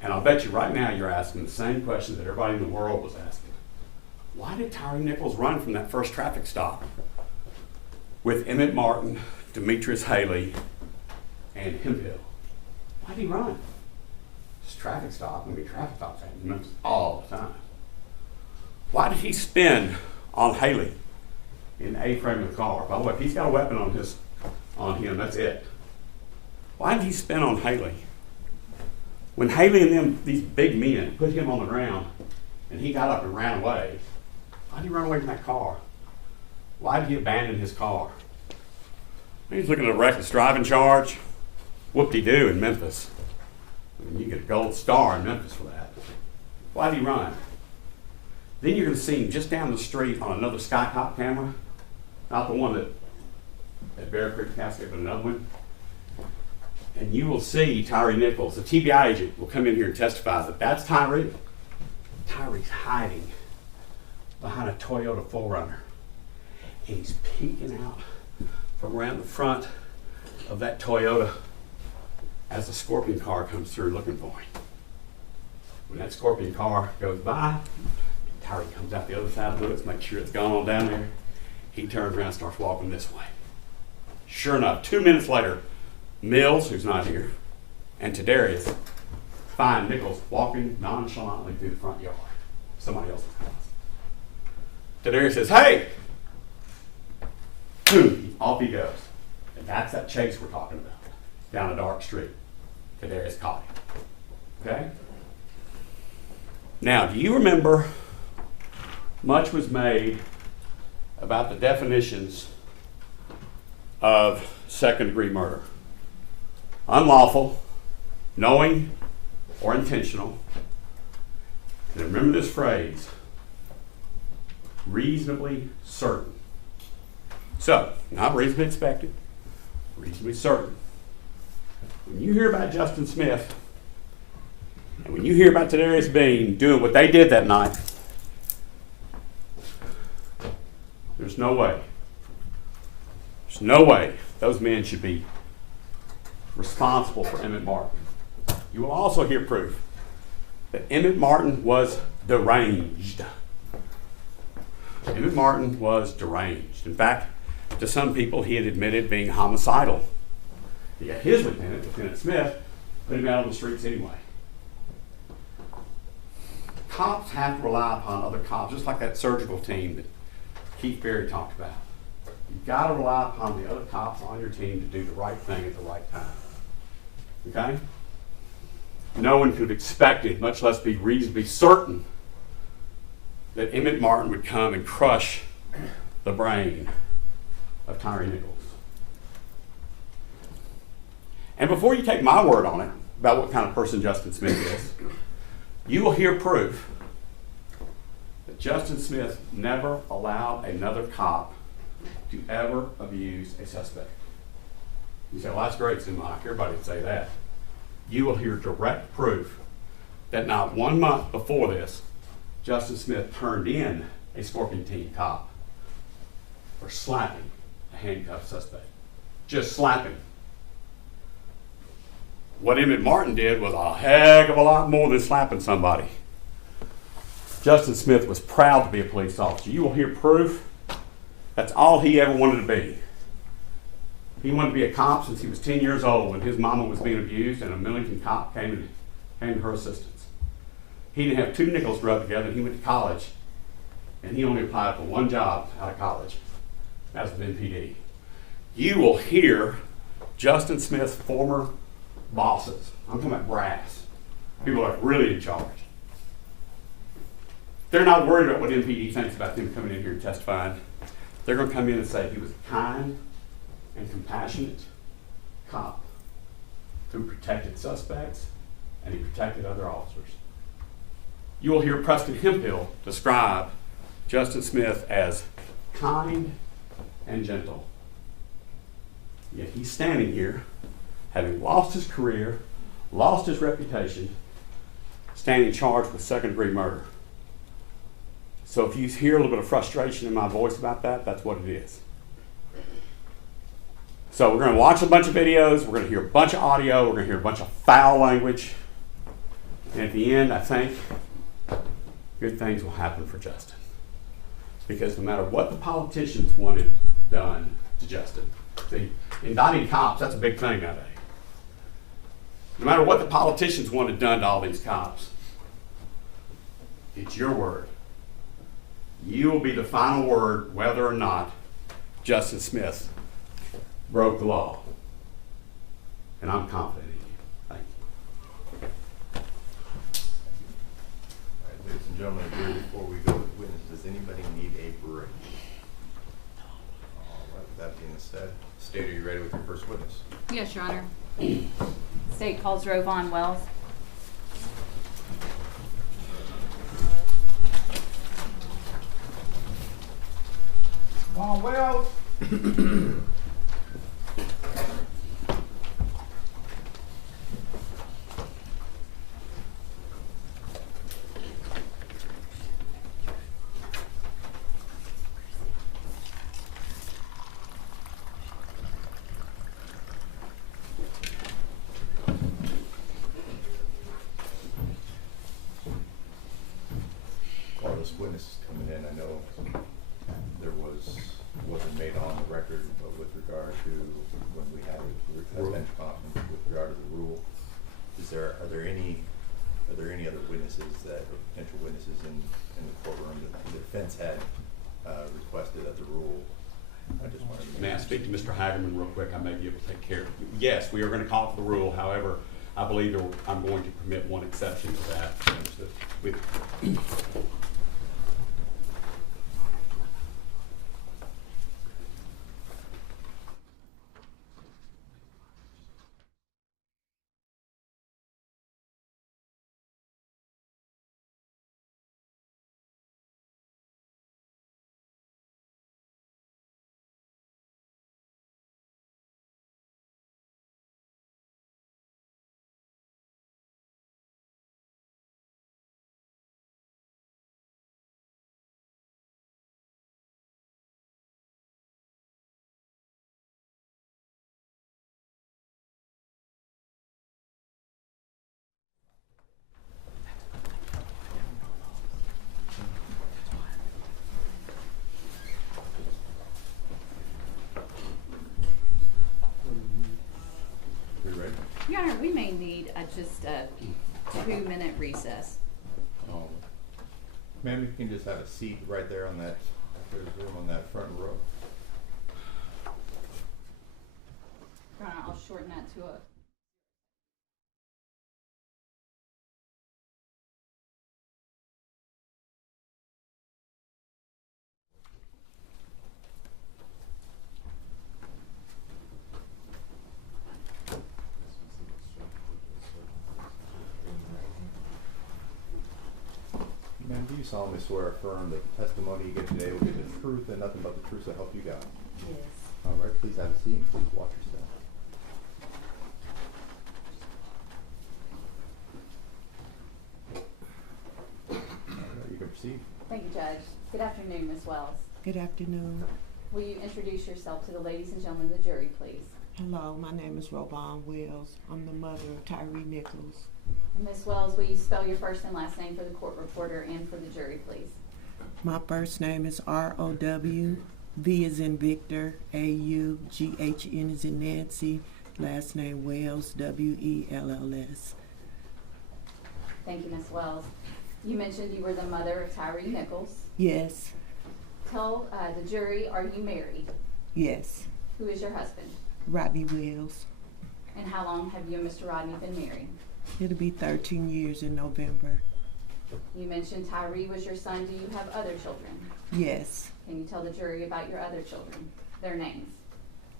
And I'll bet you right now you're asking the same question that everybody in the world was asking. Why did Tyre Nichols run from that first traffic stop with Emmett Martin, Demetrius Haley, and Hemphill? Why did he run? It's a traffic stop. Traffic stops happen in Memphis all the time. Why did he spin on Haley in the A-frame of the car? By the way, if he's got a weapon on him, that's it. Why did he spin on Haley? When Haley and them, these big men, put him on the ground and he got up and ran away, why did he run away from that car? Why did he abandon his car? He's looking at a reckless driving charge. Whoop-de-doo in Memphis. I mean, you get a gold star in Memphis for that. Why did he run? Then you're going to see him just down the street on another Skycop camera. Not the one at Bear Creek Casket, but another one. And you will see Tyre Nichols, the TBI agent, will come in here and testify that that's Tyre. Tyre's hiding behind a Toyota 4Runner. and he's peeking out from around the front of that Toyota as the Scorpion car comes through looking for him. When that Scorpion car goes by, Tyre comes out the other side of the woods, makes sure it's gone on down there. He turns around and starts walking this way. Sure enough, 2 minutes later, Mills, who's not here, and Tadarius find Nichols walking nonchalantly through the front yard, somebody else's house. Tadarius says, "Hey!" Boom, off he goes. And that's that chase we're talking about, down a dark street. Tadarius caught him. Okay? Now, do you remember much was made about the definitions of second-degree murder? Unlawful, knowing, or intentional. And remember this phrase, reasonably certain. So, not reasonably expected, reasonably certain. When you hear about Justin Smith, and when you hear about Tadarius Bean doing what they did that night, there's no way those men should be responsible for Emmett Martin. You will also hear proof that Emmett Martin was deranged. Emmett Martin was deranged. In fact, to some people, he had admitted being homicidal. Yet his Lieutenant Smith, put him out on the streets anyway. Cops have to rely upon other cops, just like that surgical team that Keith Berry talked about. You've got to rely upon the other cops on your team to do the right thing at the right time. Okay? No one could have expected, much less be reasonably certain, that Emmett Martin would come and crush the brain of Tyre Nichols. And before you take my word on it about what kind of person Justin Smith is, you will hear proof that Justin Smith never allowed another cop to ever abuse a suspect. You say, well, that's great, Zumach. Everybody would say that. You will hear direct proof that not 1 month before this, Justin Smith turned in a Scorpion Team cop for slapping a handcuffed suspect. Just slapping. What Emmett Martin did was a heck of a lot more than slapping somebody. Justin Smith was proud to be a police officer. You will hear proof that's all he ever wanted to be. He wanted to be a cop since he was 10 years old when his mama was being abused and a Millington cop came to her assistance. He didn't have two nickels to rub together. He went to college and he only applied for one job out of college. That's with NPD. You will hear Justin Smith's former bosses, I'm talking about brass, people like really in charge. They're not worried about what NPD thinks about them coming in here and testifying. They're going to come in and say he was a kind and compassionate cop who protected suspects and he protected other officers. You will hear Preston Hemphill describe Justin Smith as kind and gentle. Yet he's standing here, having lost his career, lost his reputation, standing charged with second-degree murder. So if you hear a little bit of frustration in my voice about that, that's what it is. So we're going to watch a bunch of videos, we're going to hear a bunch of audio, we're going to hear a bunch of foul language, and at the end, I think good things will happen for Justin. Because no matter what the politicians wanted done to Justin, see, indicting cops, that's a big thing nowadays. No matter what the politicians wanted done to all these cops, it's your word. You will be the final word whether or not Justin Smith broke the law. And I'm confident in you. Thank you. All right, ladies and gentlemen, here before we go with witness, does anybody need a break? All right, with that being said, State, are you ready with your first witness? Yes, Your Honor. State calls Rovon Wells. Come on, Wells. as bench conference with regard to the rule. Are there any other witnesses or potential witnesses in the courtroom that the defense had requested at the rule? I just wanted to. May I speak to Mr. Hagerman real quick? I may be able to take care of it. Yes, we are going to call for the rule. However, I believe I'm going to permit one exception to that. We ready? Your Honor, we may need just a 2-minute recess. Ma'am, you can just have a seat right there on that. There's room on that front row. Your Honor, I'll shorten that to a. Ma'am, do you solemnly swear or affirm that the testimony you give today will be the truth and nothing but the truth so help you God? Yes. All right, please have a seat and please watch yourself. All right, you can proceed. Thank you, Judge. Good afternoon, Ms. Wells. Good afternoon. Will you introduce yourself to the ladies and gentlemen of the jury, please? Hello, my name is Robon Wells. I'm the mother of Tyre Nichols. Ms. Wells, will you spell your first and last name for the court reporter and for the jury, please? My first name is R-O-W, V is in Victor, A-U-G-H-N is in Nancy, last name Wells, W-E-L-L-S. Thank you, Ms. Wells. You mentioned you were the mother of Tyre Nichols. Yes, Tell the jury, are you married? yes. Who is your husband? Rodney Wells. And how long have you and Mr. Rodney been married? It'll be 13 years in November. You mentioned Tyre was your son. Do you have other children? Yes. Can you tell the jury about your other children, their names?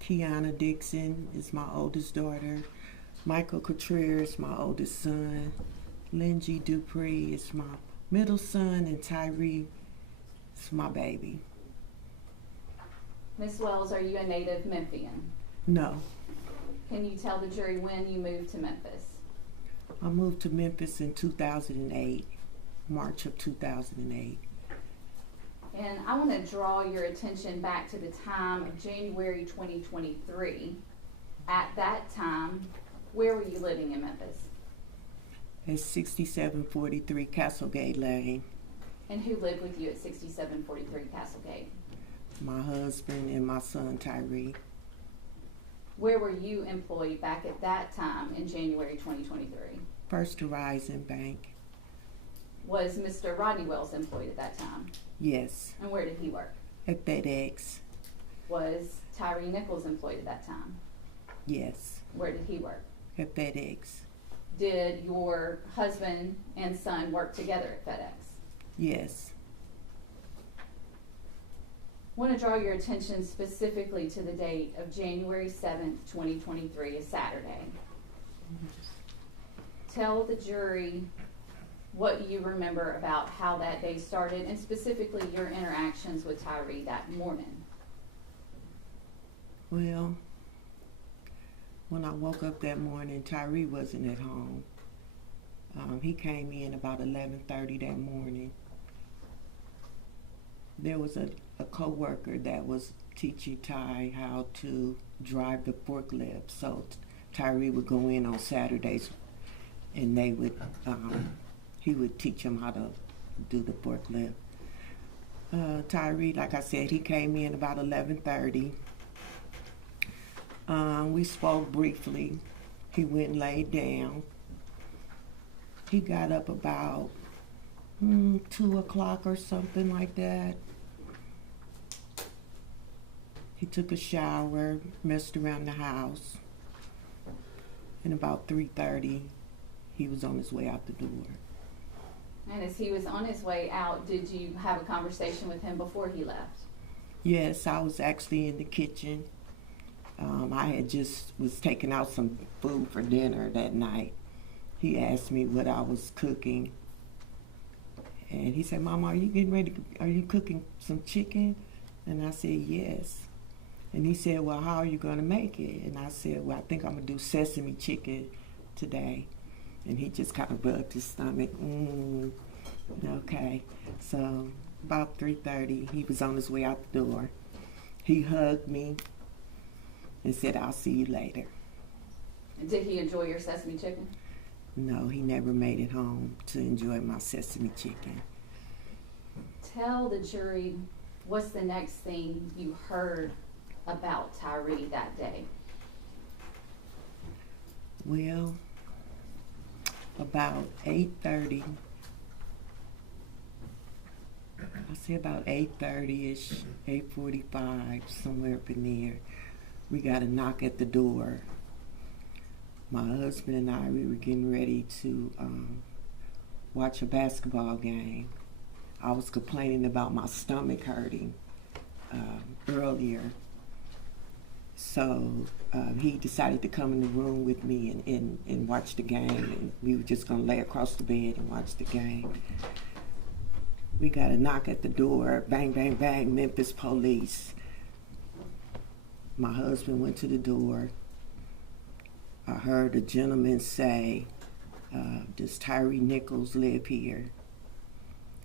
Kiana Dixon is my oldest daughter. Michael Contreras is my oldest son. Lindsay Dupree is my middle son, and Tyre is my baby. Ms. Wells, are you a native Memphian? No. Can you tell the jury when you moved to Memphis? I moved to Memphis in 2008, March of 2008. And I want to draw your attention back to the time of January 2023. At that time, where were you living in Memphis? At 6743 Castlegate Lane. And who lived with you at 6743 Castlegate? My husband and my son Tyre. Where were you employed back at that time in January 2023? First Horizon Bank. Was Mr. Rodney Wells employed at that time? Yes. And where did he work? At FedEx. Was Tyre Nichols employed at that time? Yes. Where did he work? At FedEx. Did your husband and son work together at FedEx? Yes. I want to draw your attention specifically to the date of January 7th, 2023, a Saturday. Tell the jury what you remember about how that day started and specifically your interactions with Tyre that morning. Well, when I woke up that morning, Tyre wasn't at home. He came in about 11:30 that morning. There was a co-worker that was teaching Ty how to drive the forklift. So Tyre would go in on Saturdays and they would, he would teach him how to do the forklift. Tyre, like I said, he came in about 11:30. We spoke briefly. He went and laid down. He got up about 2 o'clock or something like that. He took a shower, messed around the house, and about 3:30, he was on his way out the door. And as he was on his way out, did you have a conversation with him before he left? Yes, I was actually in the kitchen. I had just was taking out some food for dinner that night. He asked me what I was cooking. And he said, Mama, are you getting ready? Are you cooking some chicken? And I said, yes. And he said, well, how are you going to make it? And I said, well, I think I'm going to do sesame chicken today. And he just kind of rubbed his stomach. Okay. So about 3:30, he was on his way out the door. He hugged me and said, I'll see you later. Did he enjoy your sesame chicken? No, he never made it home to enjoy my sesame chicken. Tell the jury what's the next thing you heard about Tyre that day. Well, about 8:30, I say about 8:30-ish, 8:45, somewhere up in there, we got a knock at the door. My husband and I, we were getting ready to watch a basketball game. I was complaining about my stomach hurting earlier. So he decided to come in the room with me and watch the game. And we were just going to lay across the bed and watch the game. We got a knock at the door. Bang, bang, bang, Memphis police. My husband went to the door. I heard a gentleman say, does Tyre Nichols live here?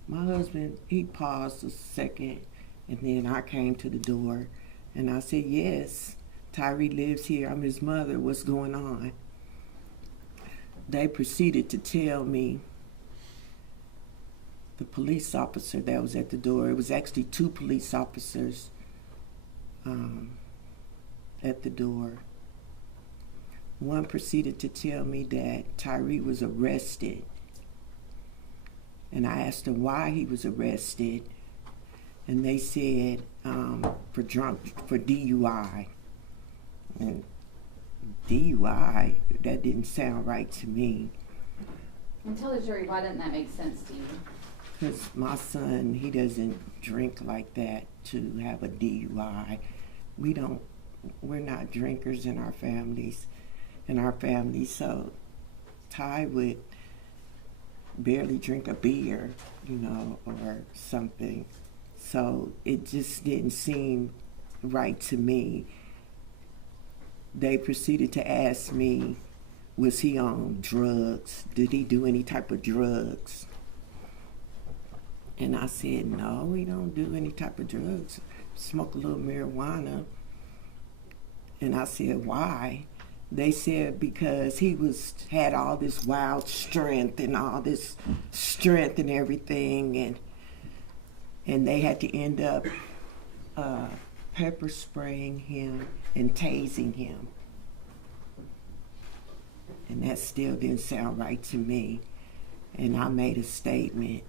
My husband, he paused a second, and then I came to the door, and I said, yes, Tyre lives here. I'm his mother. What's going on? They proceeded to tell me, the police officer that was at the door, it was actually 2 police officers at the door. One proceeded to tell me that Tyre was arrested. And I asked him why he was arrested. And they said for DUI. And DUI, that didn't sound right to me. And tell the jury, why didn't that make sense to you? Because my son, he doesn't drink like that to have a DUI. We're not drinkers in our families. So Ty would barely drink a beer, or something. So it just didn't seem right to me. They proceeded to ask me, was he on drugs? Did he do any type of drugs? And I said, no, he don't do any type of drugs. Smoke a little marijuana. And I said, why? They said because he had all this wild strength and all this strength and everything, and they had to end up pepper spraying him and tasing him. And that still didn't sound right to me. And I made a statement.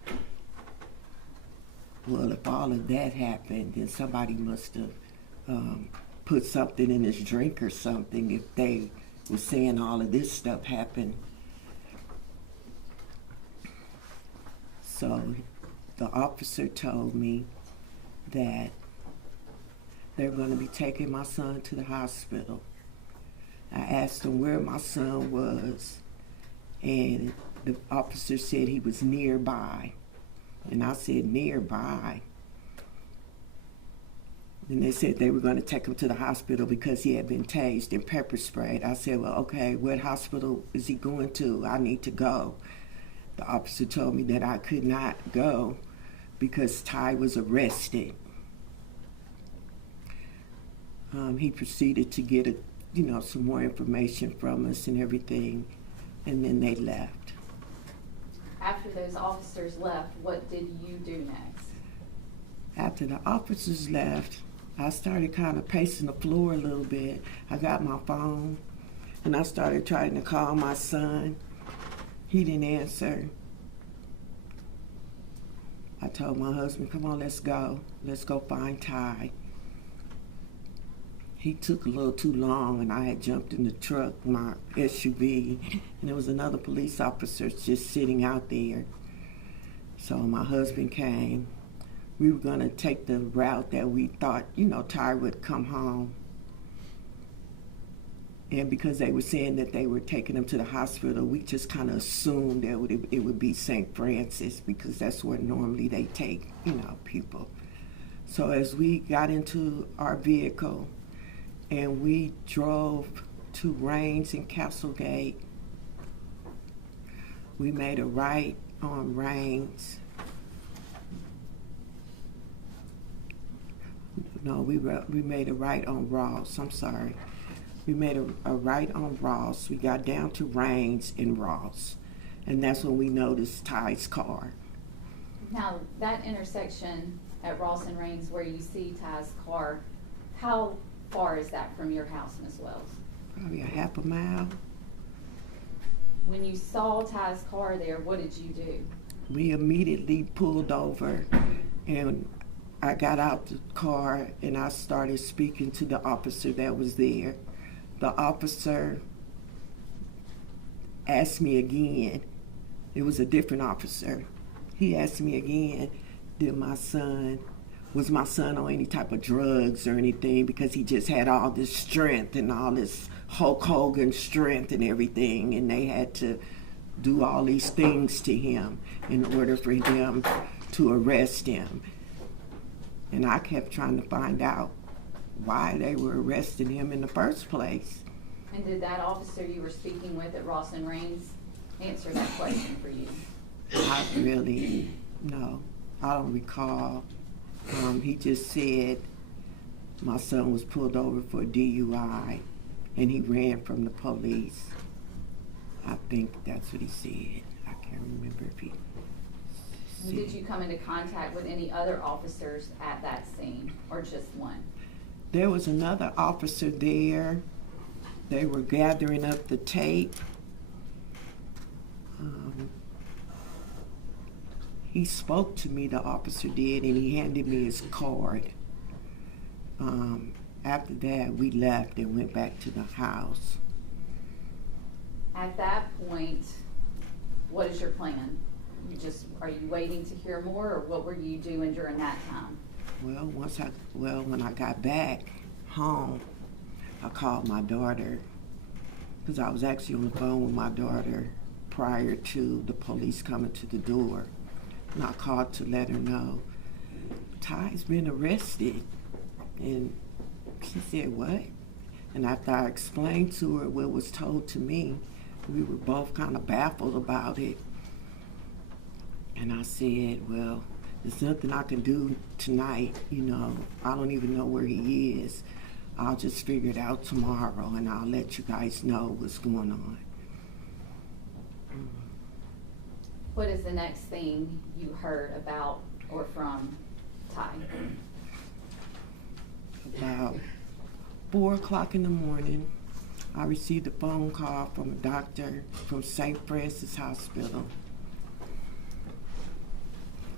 Well, if all of that happened, then somebody must have put something in his drink or something if they were saying all of this stuff happened. So the officer told me that they're going to be taking my son to the hospital. I asked him where my son was, and the officer said he was nearby. And I said, nearby? And they said they were going to take him to the hospital because he had been tased and pepper sprayed. I said, well, okay, what hospital is he going to? I need to go. The officer told me that I could not go because Ty was arrested. He proceeded to get some more information from us and everything, and then they left. After those officers left, what did you do next? After the officers left, I started kind of pacing the floor a little bit. I got my phone and I started trying to call my son. He didn't answer. I told my husband, come on, let's go. Let's go find Ty. He took a little too long and I had jumped in the truck, my SUV, and there was another police officer just sitting out there. So my husband came. We were gonna take the route that we thought, Ty would come home. And because they were saying that they were taking him to the hospital, we just kind of assumed that it would be St. Francis because that's where normally they take, people. So as we got into our vehicle and we drove to Rains and Castlegate, we made a right on Rains. No, we made a right on Ross. I'm sorry. We made a right on Ross. We got down to Rains and Ross, and that's when we noticed Ty's car. Now, that intersection at Ross and Rains where you see Ty's car, how far is that from your house, Ms. Wells? Probably a half a mile. When you saw Ty's car there, what did you do? We immediately pulled over, and I got out the car and I started speaking to the officer that was there. The officer asked me again. It was a different officer. He asked me again, was my son on any type of drugs or anything, because he just had all this strength and all this Hulk Hogan strength and everything, and they had to do all these things to him in order for them to arrest him. And I kept trying to find out why they were arresting him in the first place. And did that officer you were speaking with at Ross and Rains answer that question for you? No, I don't recall. He just said my son was pulled over for a DUI and he ran from the police. I think that's what he said. I can't remember if he said. Did you come into contact with any other officers at that scene, or just one? There was another officer there. They were gathering up the tape. He spoke to me, the officer did, and he handed me his card. After that, we left and went back to the house. At that point, what is your plan? Are you waiting to hear more, or what were you doing during that time? Well, when I got back home, I called my daughter, because I was actually on the phone with my daughter prior to the police coming to the door. And I called to let her know, Ty's been arrested. And she said, what? And after I explained to her what was told to me, we were both kind of baffled about it. And I said, well, there's nothing I can do tonight, I don't even know where he is. I'll just figure it out tomorrow and I'll let you guys know what's going on. What is the next thing you heard about or from Ty? About 4 o'clock in the morning, I received a phone call from a doctor from St. Francis Hospital.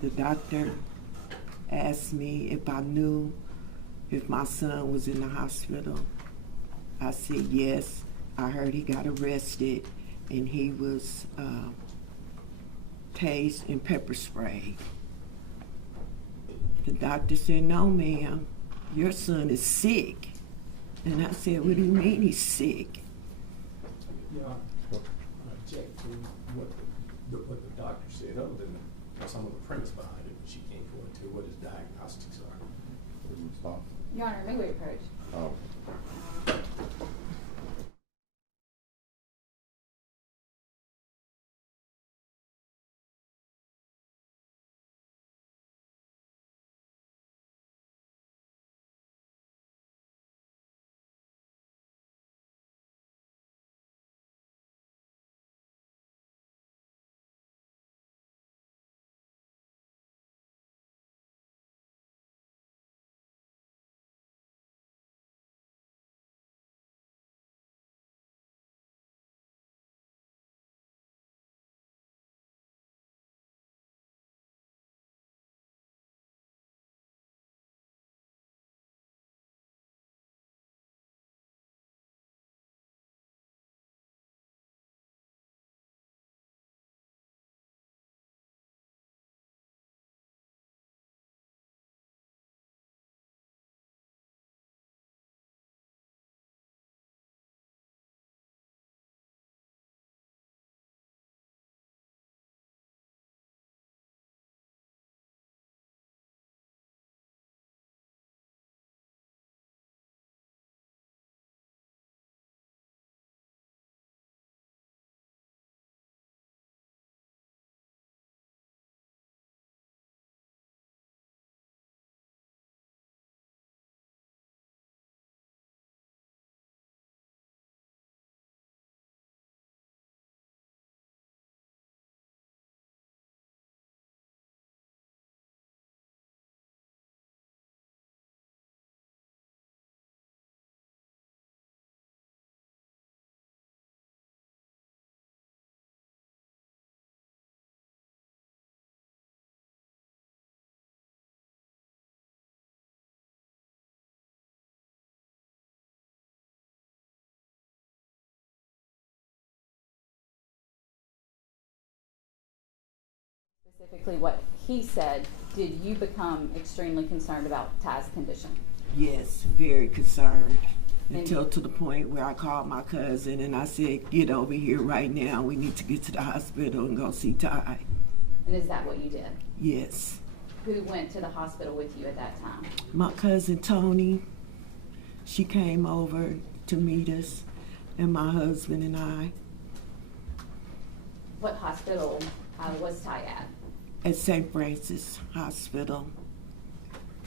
The doctor asked me if I knew if my son was in the hospital. I said yes. I heard he got arrested and he was tased and pepper sprayed. The doctor said, no, ma'am, your son is sick. And I said, what do you mean he's sick? Yeah, I object to what the doctor said, other than some of the premise behind it, but she can't go into what his diagnostics are. Your Honor, may we approach? Specifically what he said, did you become extremely concerned about Ty's condition? Yes, very concerned. And- Until to the point where I called my cousin and I said, get over here right now. We need to get to the hospital and go see Ty. And is that what you did? Yes. Who went to the hospital with you at that time? My cousin Tony, she came over to meet us, and my husband and I What hospital was Ty at? at St. Francis Hospital.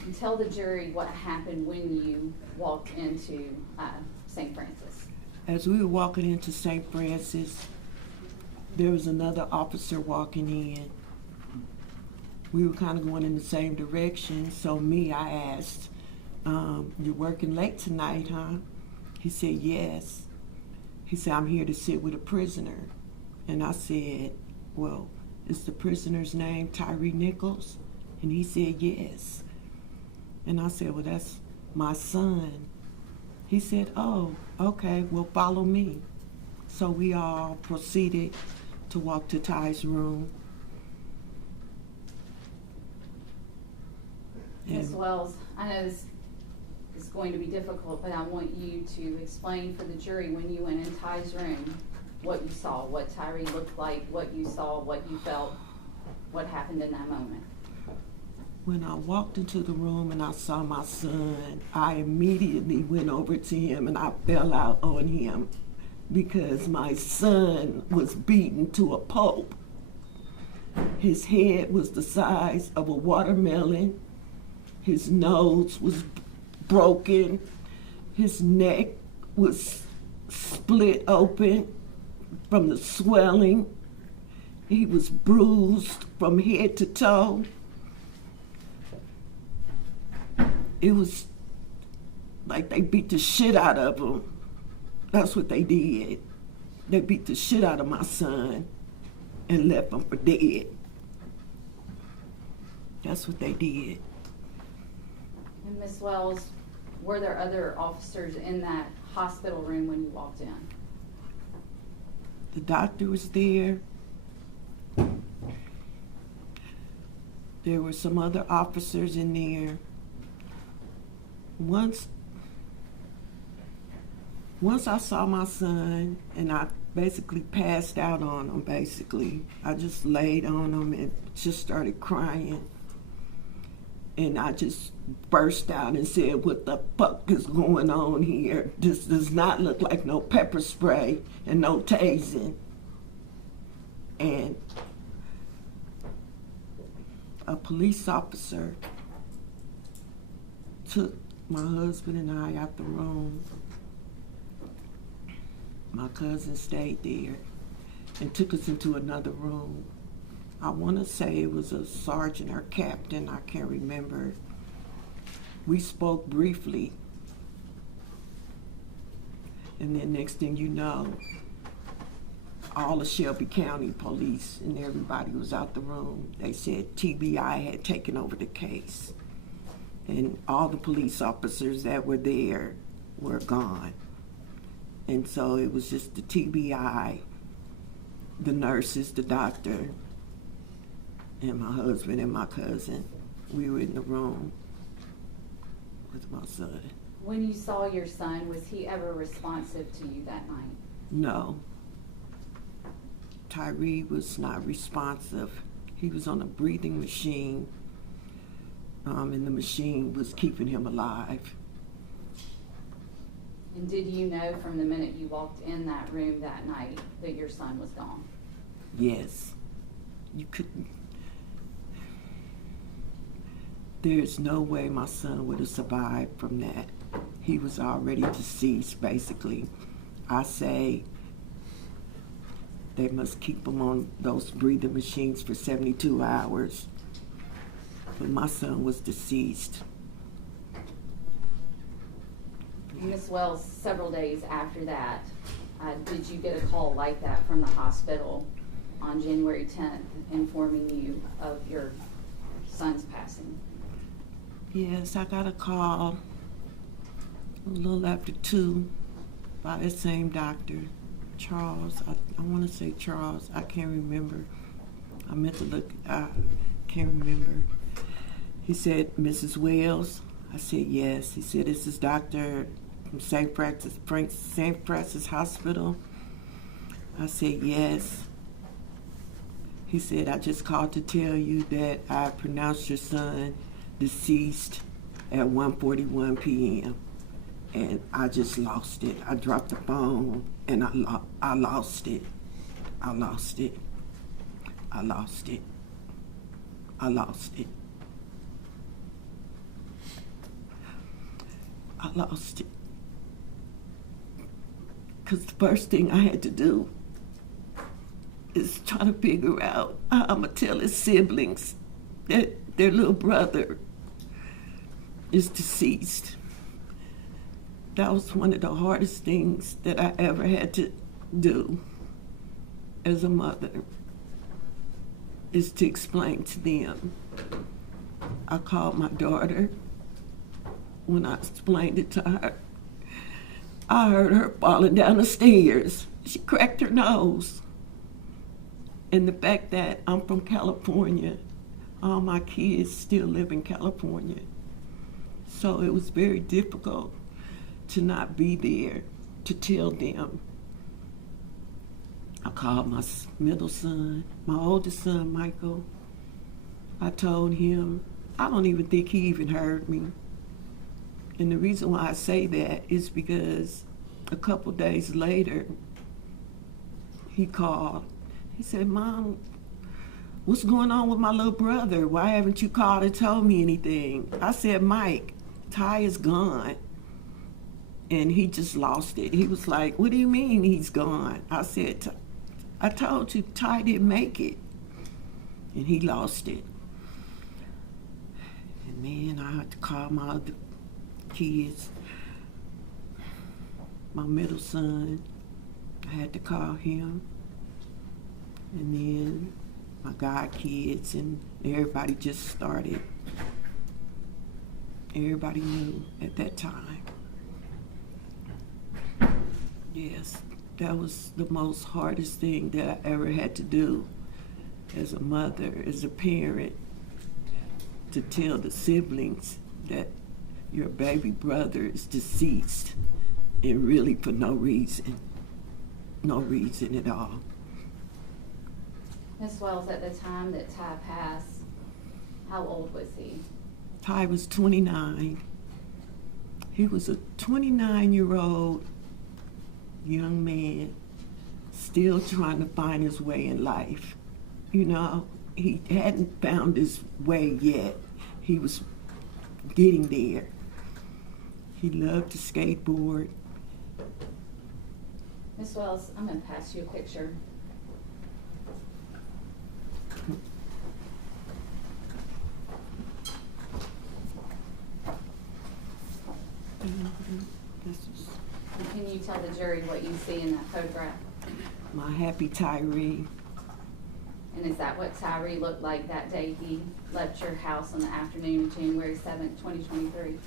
And tell the jury what happened when you walked into St. Francis. As we were walking into St. Francis, there was another officer walking in. We were kind of going in the same direction, so I asked, you're working late tonight, huh? He said, yes. He said, I'm here to sit with a prisoner. And I said, well, is the prisoner's name Tyre Nichols? And he said, yes. And I said, well, that's my son. He said, oh, okay, well, follow me. So we all proceeded to walk to Ty's room. Ms. Wells, I know this is going to be difficult, but I want you to explain for the jury when you went in Ty's room, what you saw, what Tyre looked like, what you saw, what you felt, what happened in that moment. When I walked into the room and I saw my son, I immediately went over to him and I fell out on him because my son was beaten to a pulp. His head was the size of a watermelon. His nose was broken. His neck was split open from the swelling. He was bruised from head to toe. It was like they beat the shit out of him. That's what they did. They beat the shit out of my son and left him for dead. That's what they did. And Ms. Wells, were there other officers in that hospital room when you walked in? The doctor was there. There were some other officers in there. Once I saw my son and I basically passed out on him, basically. I just laid on him and just started crying. And I just burst out and said, what the fuck is going on here? This does not look like no pepper spray and no tasing. And a police officer took my husband and I out the room. My cousin stayed there and took us into another room. I want to say it was a sergeant or captain, I can't remember. We spoke briefly. And then next thing you know, all the Shelby County police and everybody was out the room. They said TBI had taken over the case. And all the police officers that were there were gone. And so it was just the TBI, the nurses, the doctor, and my husband and my cousin. We were in the room with my son. When you saw your son, was he ever responsive to you that night? No. Tyre was not responsive. He was on a breathing machine, and the machine was keeping him alive. And did you know from the minute you walked in that room that night that your son was gone? Yes. You couldn't. There's no way my son would have survived from that. He was already deceased, basically. I say they must keep him on those breathing machines for 72 hours. But my son was deceased. Ms. Wells, several days after that, did you get a call like that from the hospital on January 10th informing you of your son's passing? Yes, I got a call a little after 2 by the same doctor, Charles. I want to say Charles, I can't remember. I meant to look, I can't remember. He said, Mrs. Wells? I said, yes. He said, this is Dr. from St. Francis Hospital. I said, yes. He said, I just called to tell you that I pronounced your son deceased at 1:41 p.m. And I just lost it. I dropped the phone and I lost it. I lost it. I lost it. I lost it. I lost it. Because the first thing I had to do is try to figure out how I'm going to tell his siblings that their little brother is deceased. That was one of the hardest things that I ever had to do as a mother, is to explain to them. I called my daughter. When I explained it to her, I heard her falling down the stairs. She cracked her nose. And the fact that I'm from California, all my kids still live in California. So it was very difficult to not be there to tell them. I called my middle son, my oldest son, Michael. I told him, I don't even think he even heard me. And the reason why I say that is because a couple days later, he called. He said, Mom, what's going on with my little brother? Why haven't you called and told me anything? I said, Mike, Ty is gone. And he just lost it. He was like, what do you mean he's gone? I said, I told you Ty didn't make it. And he lost it. And then I had to call my other kids. My middle son, I had to call him. And then my god kids, and everybody just started. Everybody knew at that time. Yes, that was the most hardest thing that I ever had to do as a mother, as a parent, to tell the siblings that your baby brother is deceased, and really for no reason at all. Ms. Wells, at the time that Ty passed, how old was he? Ty was 29. He was a 29-year-old young man still trying to find his way in life. You know, he hadn't found his way yet. He was getting there. He loved to skateboard. Ms. Wells, I'm going to pass you a picture. This is Can you tell the jury what you see in that photograph? my happy Tyree. And is that what Tyree looked like that day he left your house on the afternoon of January 7th, 2023?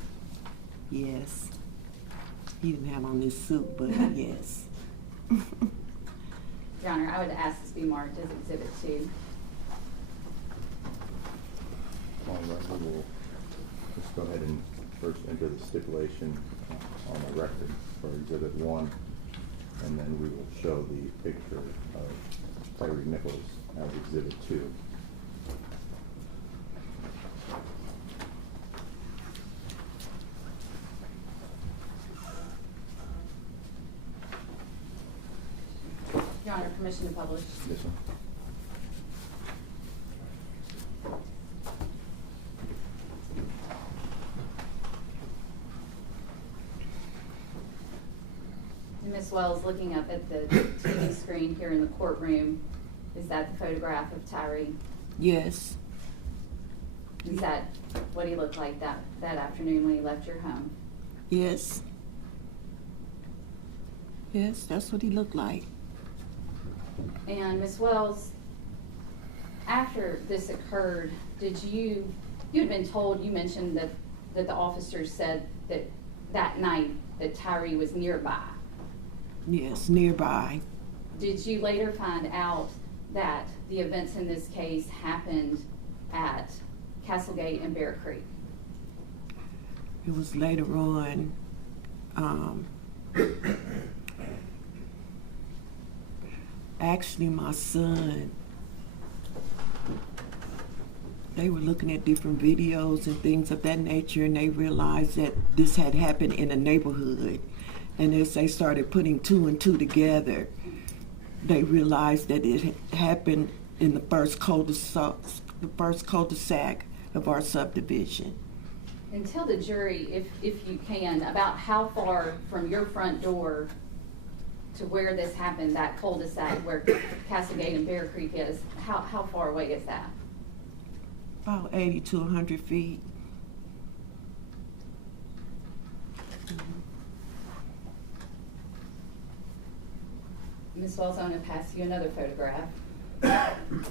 Yes. He didn't have on this suit, but yes. Your Honor, I would ask this be marked as Exhibit 2. All right, we will just go ahead and first enter the stipulation on the record for Exhibit 1, and then we will show the picture of Tyre Nichols as Exhibit 2. Your Honor, permission to publish. Yes, sir. And Ms. Wells, looking up at the TV screen here in the courtroom, is that the photograph of Tyree? Yes. Is that what he looked like that afternoon when he left your home? Yes. Yes, that's what he looked like. And Ms. Wells, after this occurred, you had been told, you mentioned that the officers said that night that Tyree was nearby. Yes, nearby. Did you later find out that the events in this case happened at Castlegate and Bear Creek? It was later on. Actually, my son, they were looking at different videos and things of that nature, and they realized that this had happened in a neighborhood. And as they started putting two and two together, they realized that it happened in the first cul-de-sac of our subdivision. And tell the jury, if you can, about how far from your front door to where this happened, that cul-de-sac where Castlegate and Bear Creek is, how far away is that? About 80 to 100 feet. Ms. Wells, I'm going to pass you another photograph. Ms.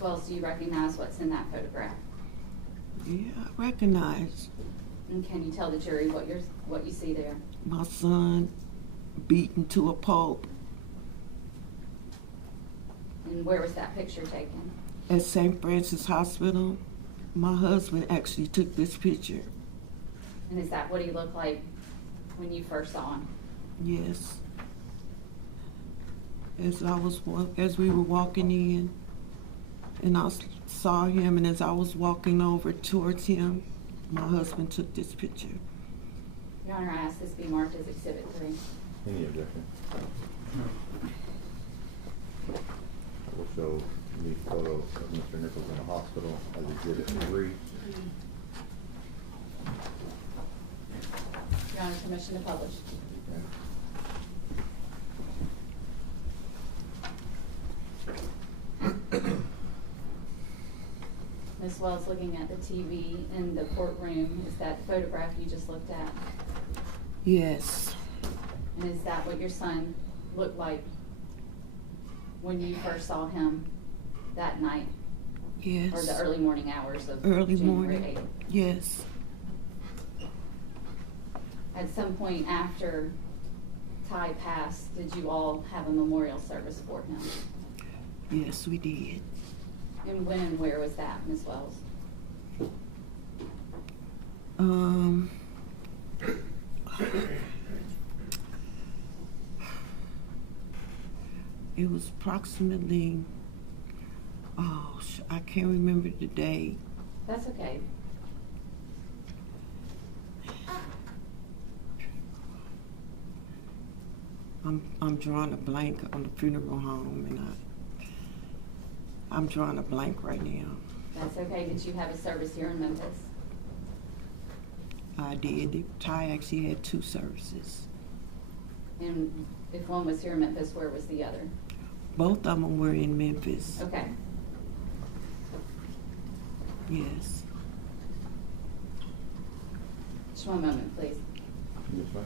Wells, do you recognize what's in that photograph? Yeah, I recognize And can you tell the jury what you see there? my son beaten to a pulp And where was that picture taken? at St. Francis Hospital. My husband actually took this picture. And is that what he looked like when you first saw him? Yes. As we were walking in, and I saw him, and as I was walking over towards him, my husband took this picture. Your Honor, I ask this be marked as Exhibit 3. Any objection? We'll show the photo of Mr. Nichols in the hospital as exhibit 3. Your Honor, permission to publish. Okay. Ms. Wells, looking at the TV in the courtroom, is that photograph you just looked at? Yes. And is that what your son looked like when you first saw him that night? Yes. Or the early morning hours of Early January morning. 8th? Yes. At some point after Ty passed, did you all have a memorial service for him? Yes, we did. And when and where was that, Ms. Wells? It was approximately, I can't remember the date. That's okay. I'm drawing a blank on the funeral home, and I'm drawing a blank right now. That's okay. Did you have a service here in Memphis? I did. Ty actually had 2 services. And if one was here in Memphis, where was the other? Both of them were in Memphis. Okay. Yes. Just one moment, please. Yes, ma'am.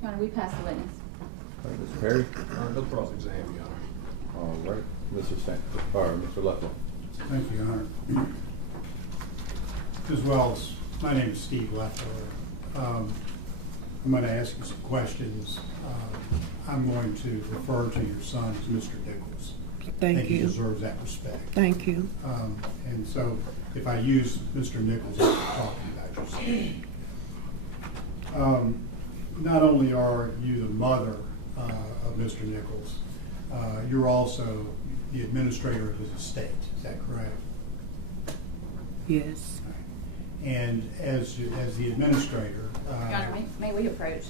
Your Honor, we pass the witness. All right, Mr. Perry. No cross-exam, Your Honor. All right, Mr. Leffler. Thank you, Your Honor. As well as, my name is Steve Leffler. I'm going to ask you some questions. I'm going to refer to your son as Mr. Nichols. Thank I think he you. deserves that respect. Thank you. And so if I use Mr. Nichols, I'm talking about your son. Not only are you the mother of Mr. Nichols, you're also the administrator of his estate. Is that correct? Yes. And as the administrator, Your Honor, may we approach?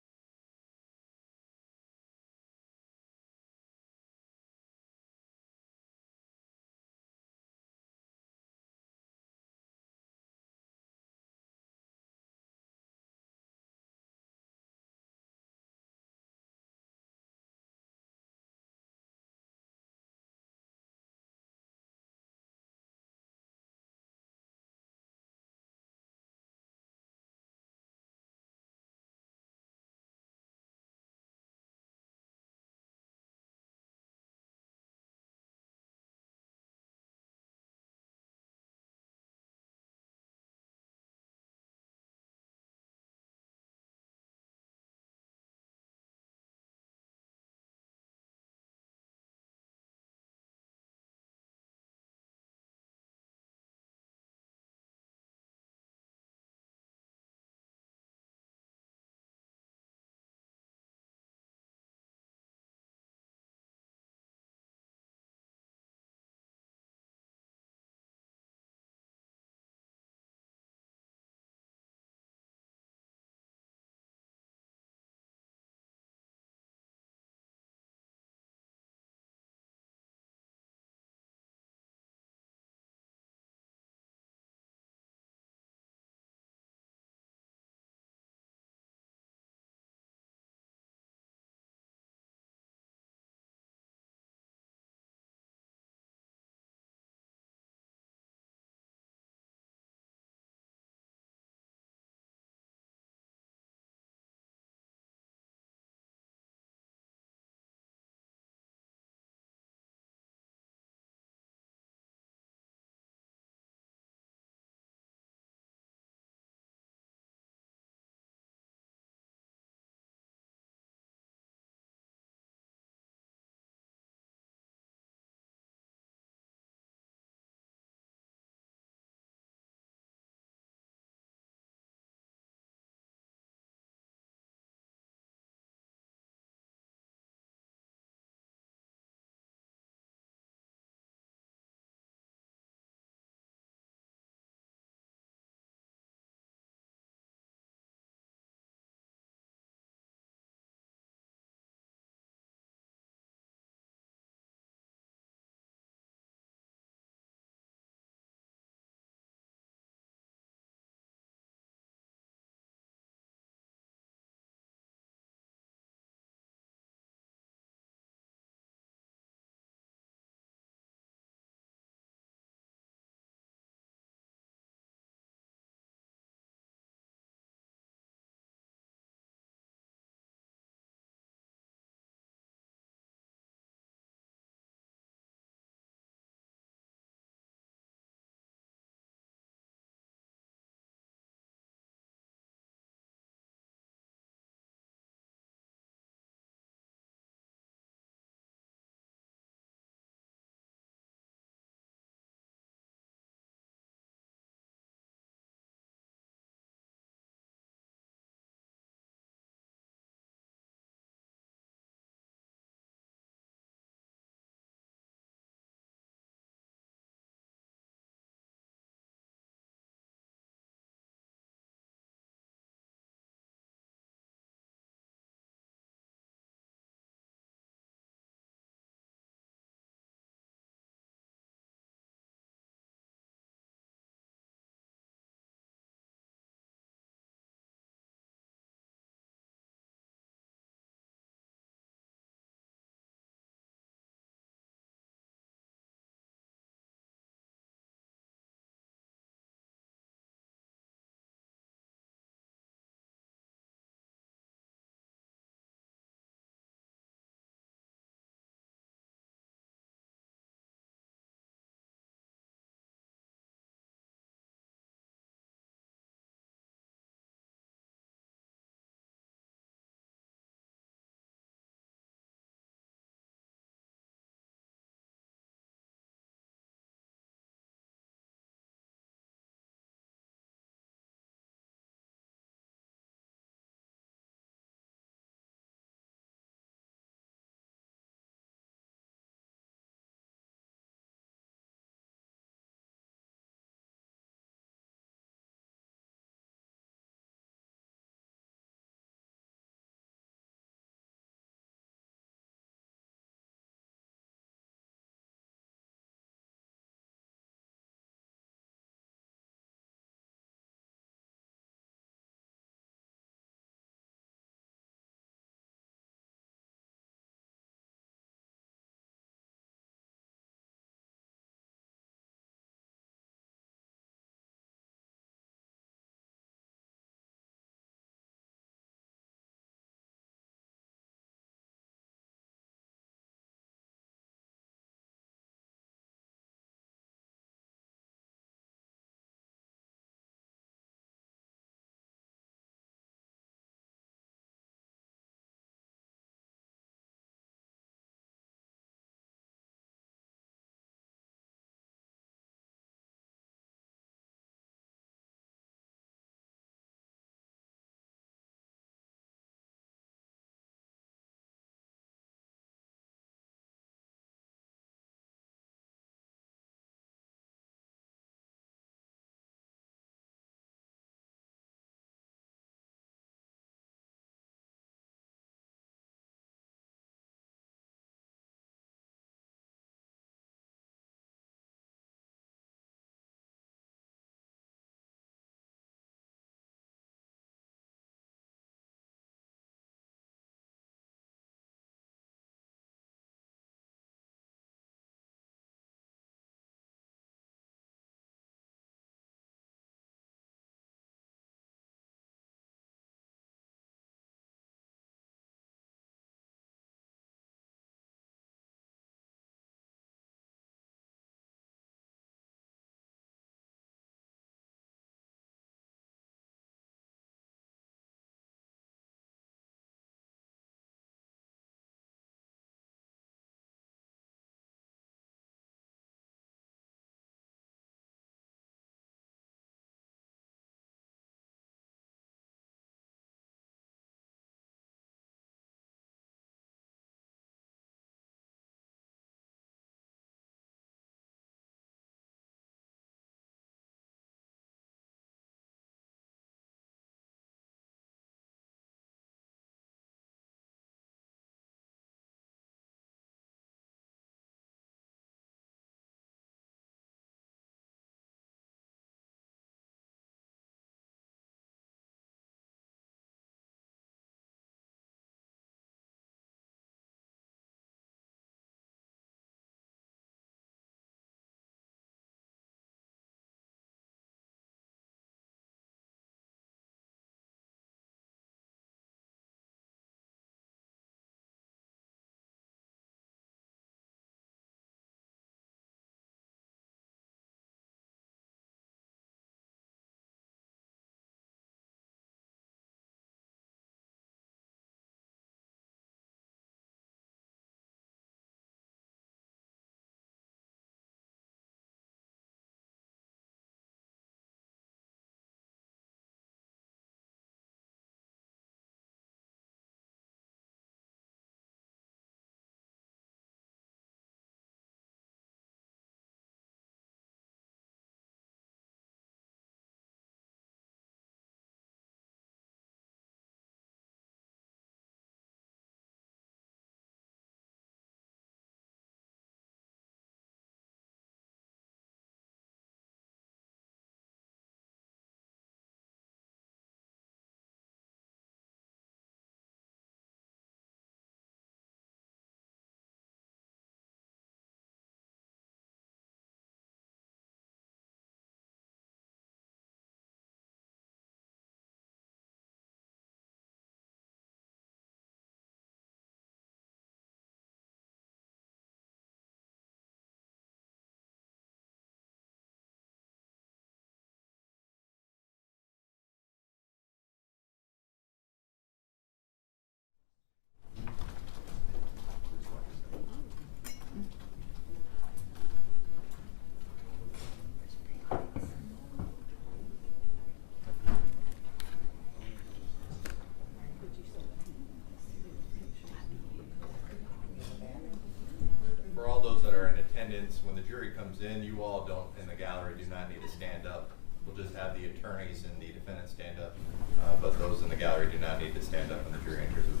not need to stand up when the jury enters the room.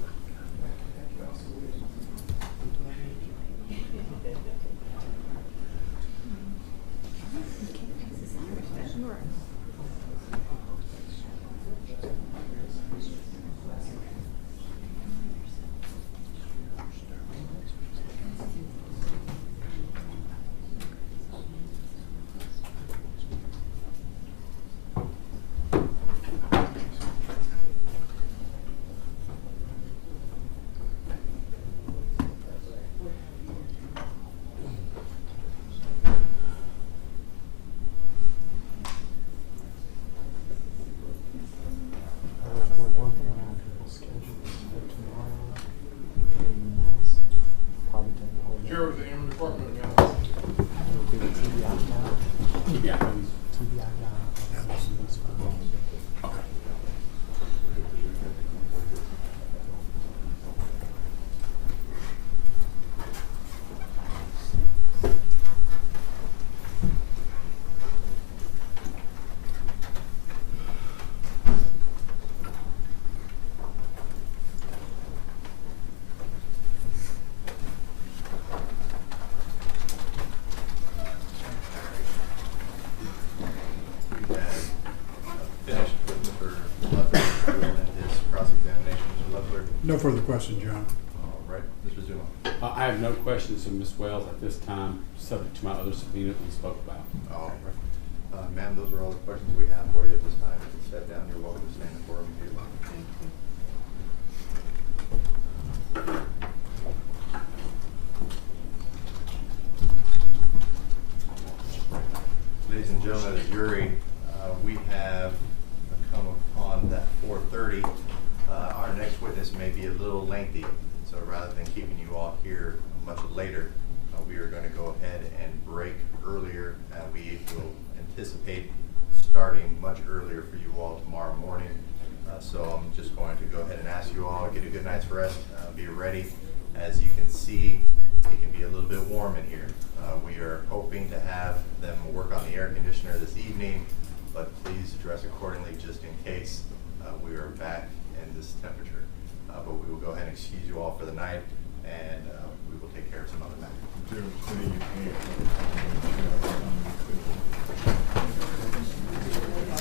We're working around her schedule for tomorrow. Probably take the whole day. Sure, with the human department, guys. We'll do the TBI now. Yeah. TBI now. That's fine. Okay. We had finished with Mr. Leffler and his cross-examination. Mr. Leffler. No further questions, John. All right, Mr. Zuma. I have no questions of Ms. Wells at this time, subject to my other subpoena that we spoke about. All right. Ma'am, those are all the questions we have for you at this time. You can step down. You're welcome to stand in the forum if you'd like. Ladies and gentlemen of the jury, we have come upon that 4:30. Our next witness may be a little lengthy, so rather than keeping you all here much later, we are going to go ahead and break earlier. We will anticipate starting much earlier for you all tomorrow morning. So I'm just going to go ahead and ask you all to get a good night's rest, be ready. As you can see, it can be a little bit warm in here. We are hoping to have them work on the air conditioner this evening, but please dress accordingly just in case we are back in this temperature. But we will go ahead and excuse you all for the night, and we will take care of some other matters.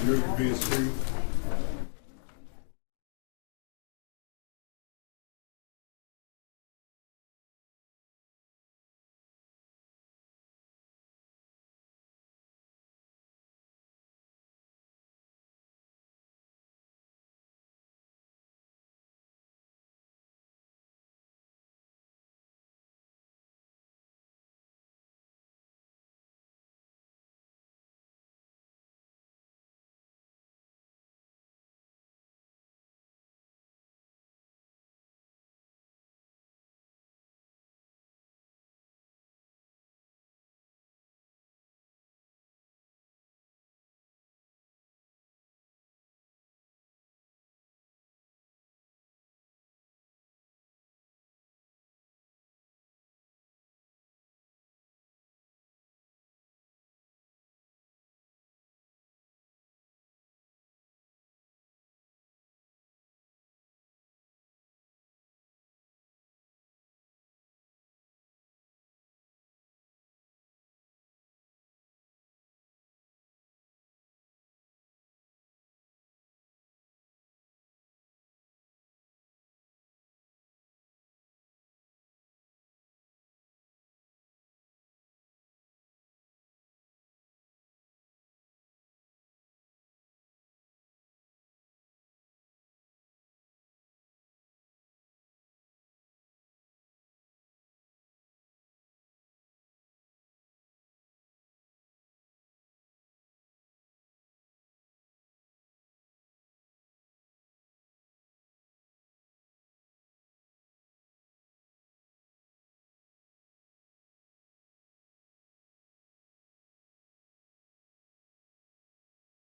You're being serious.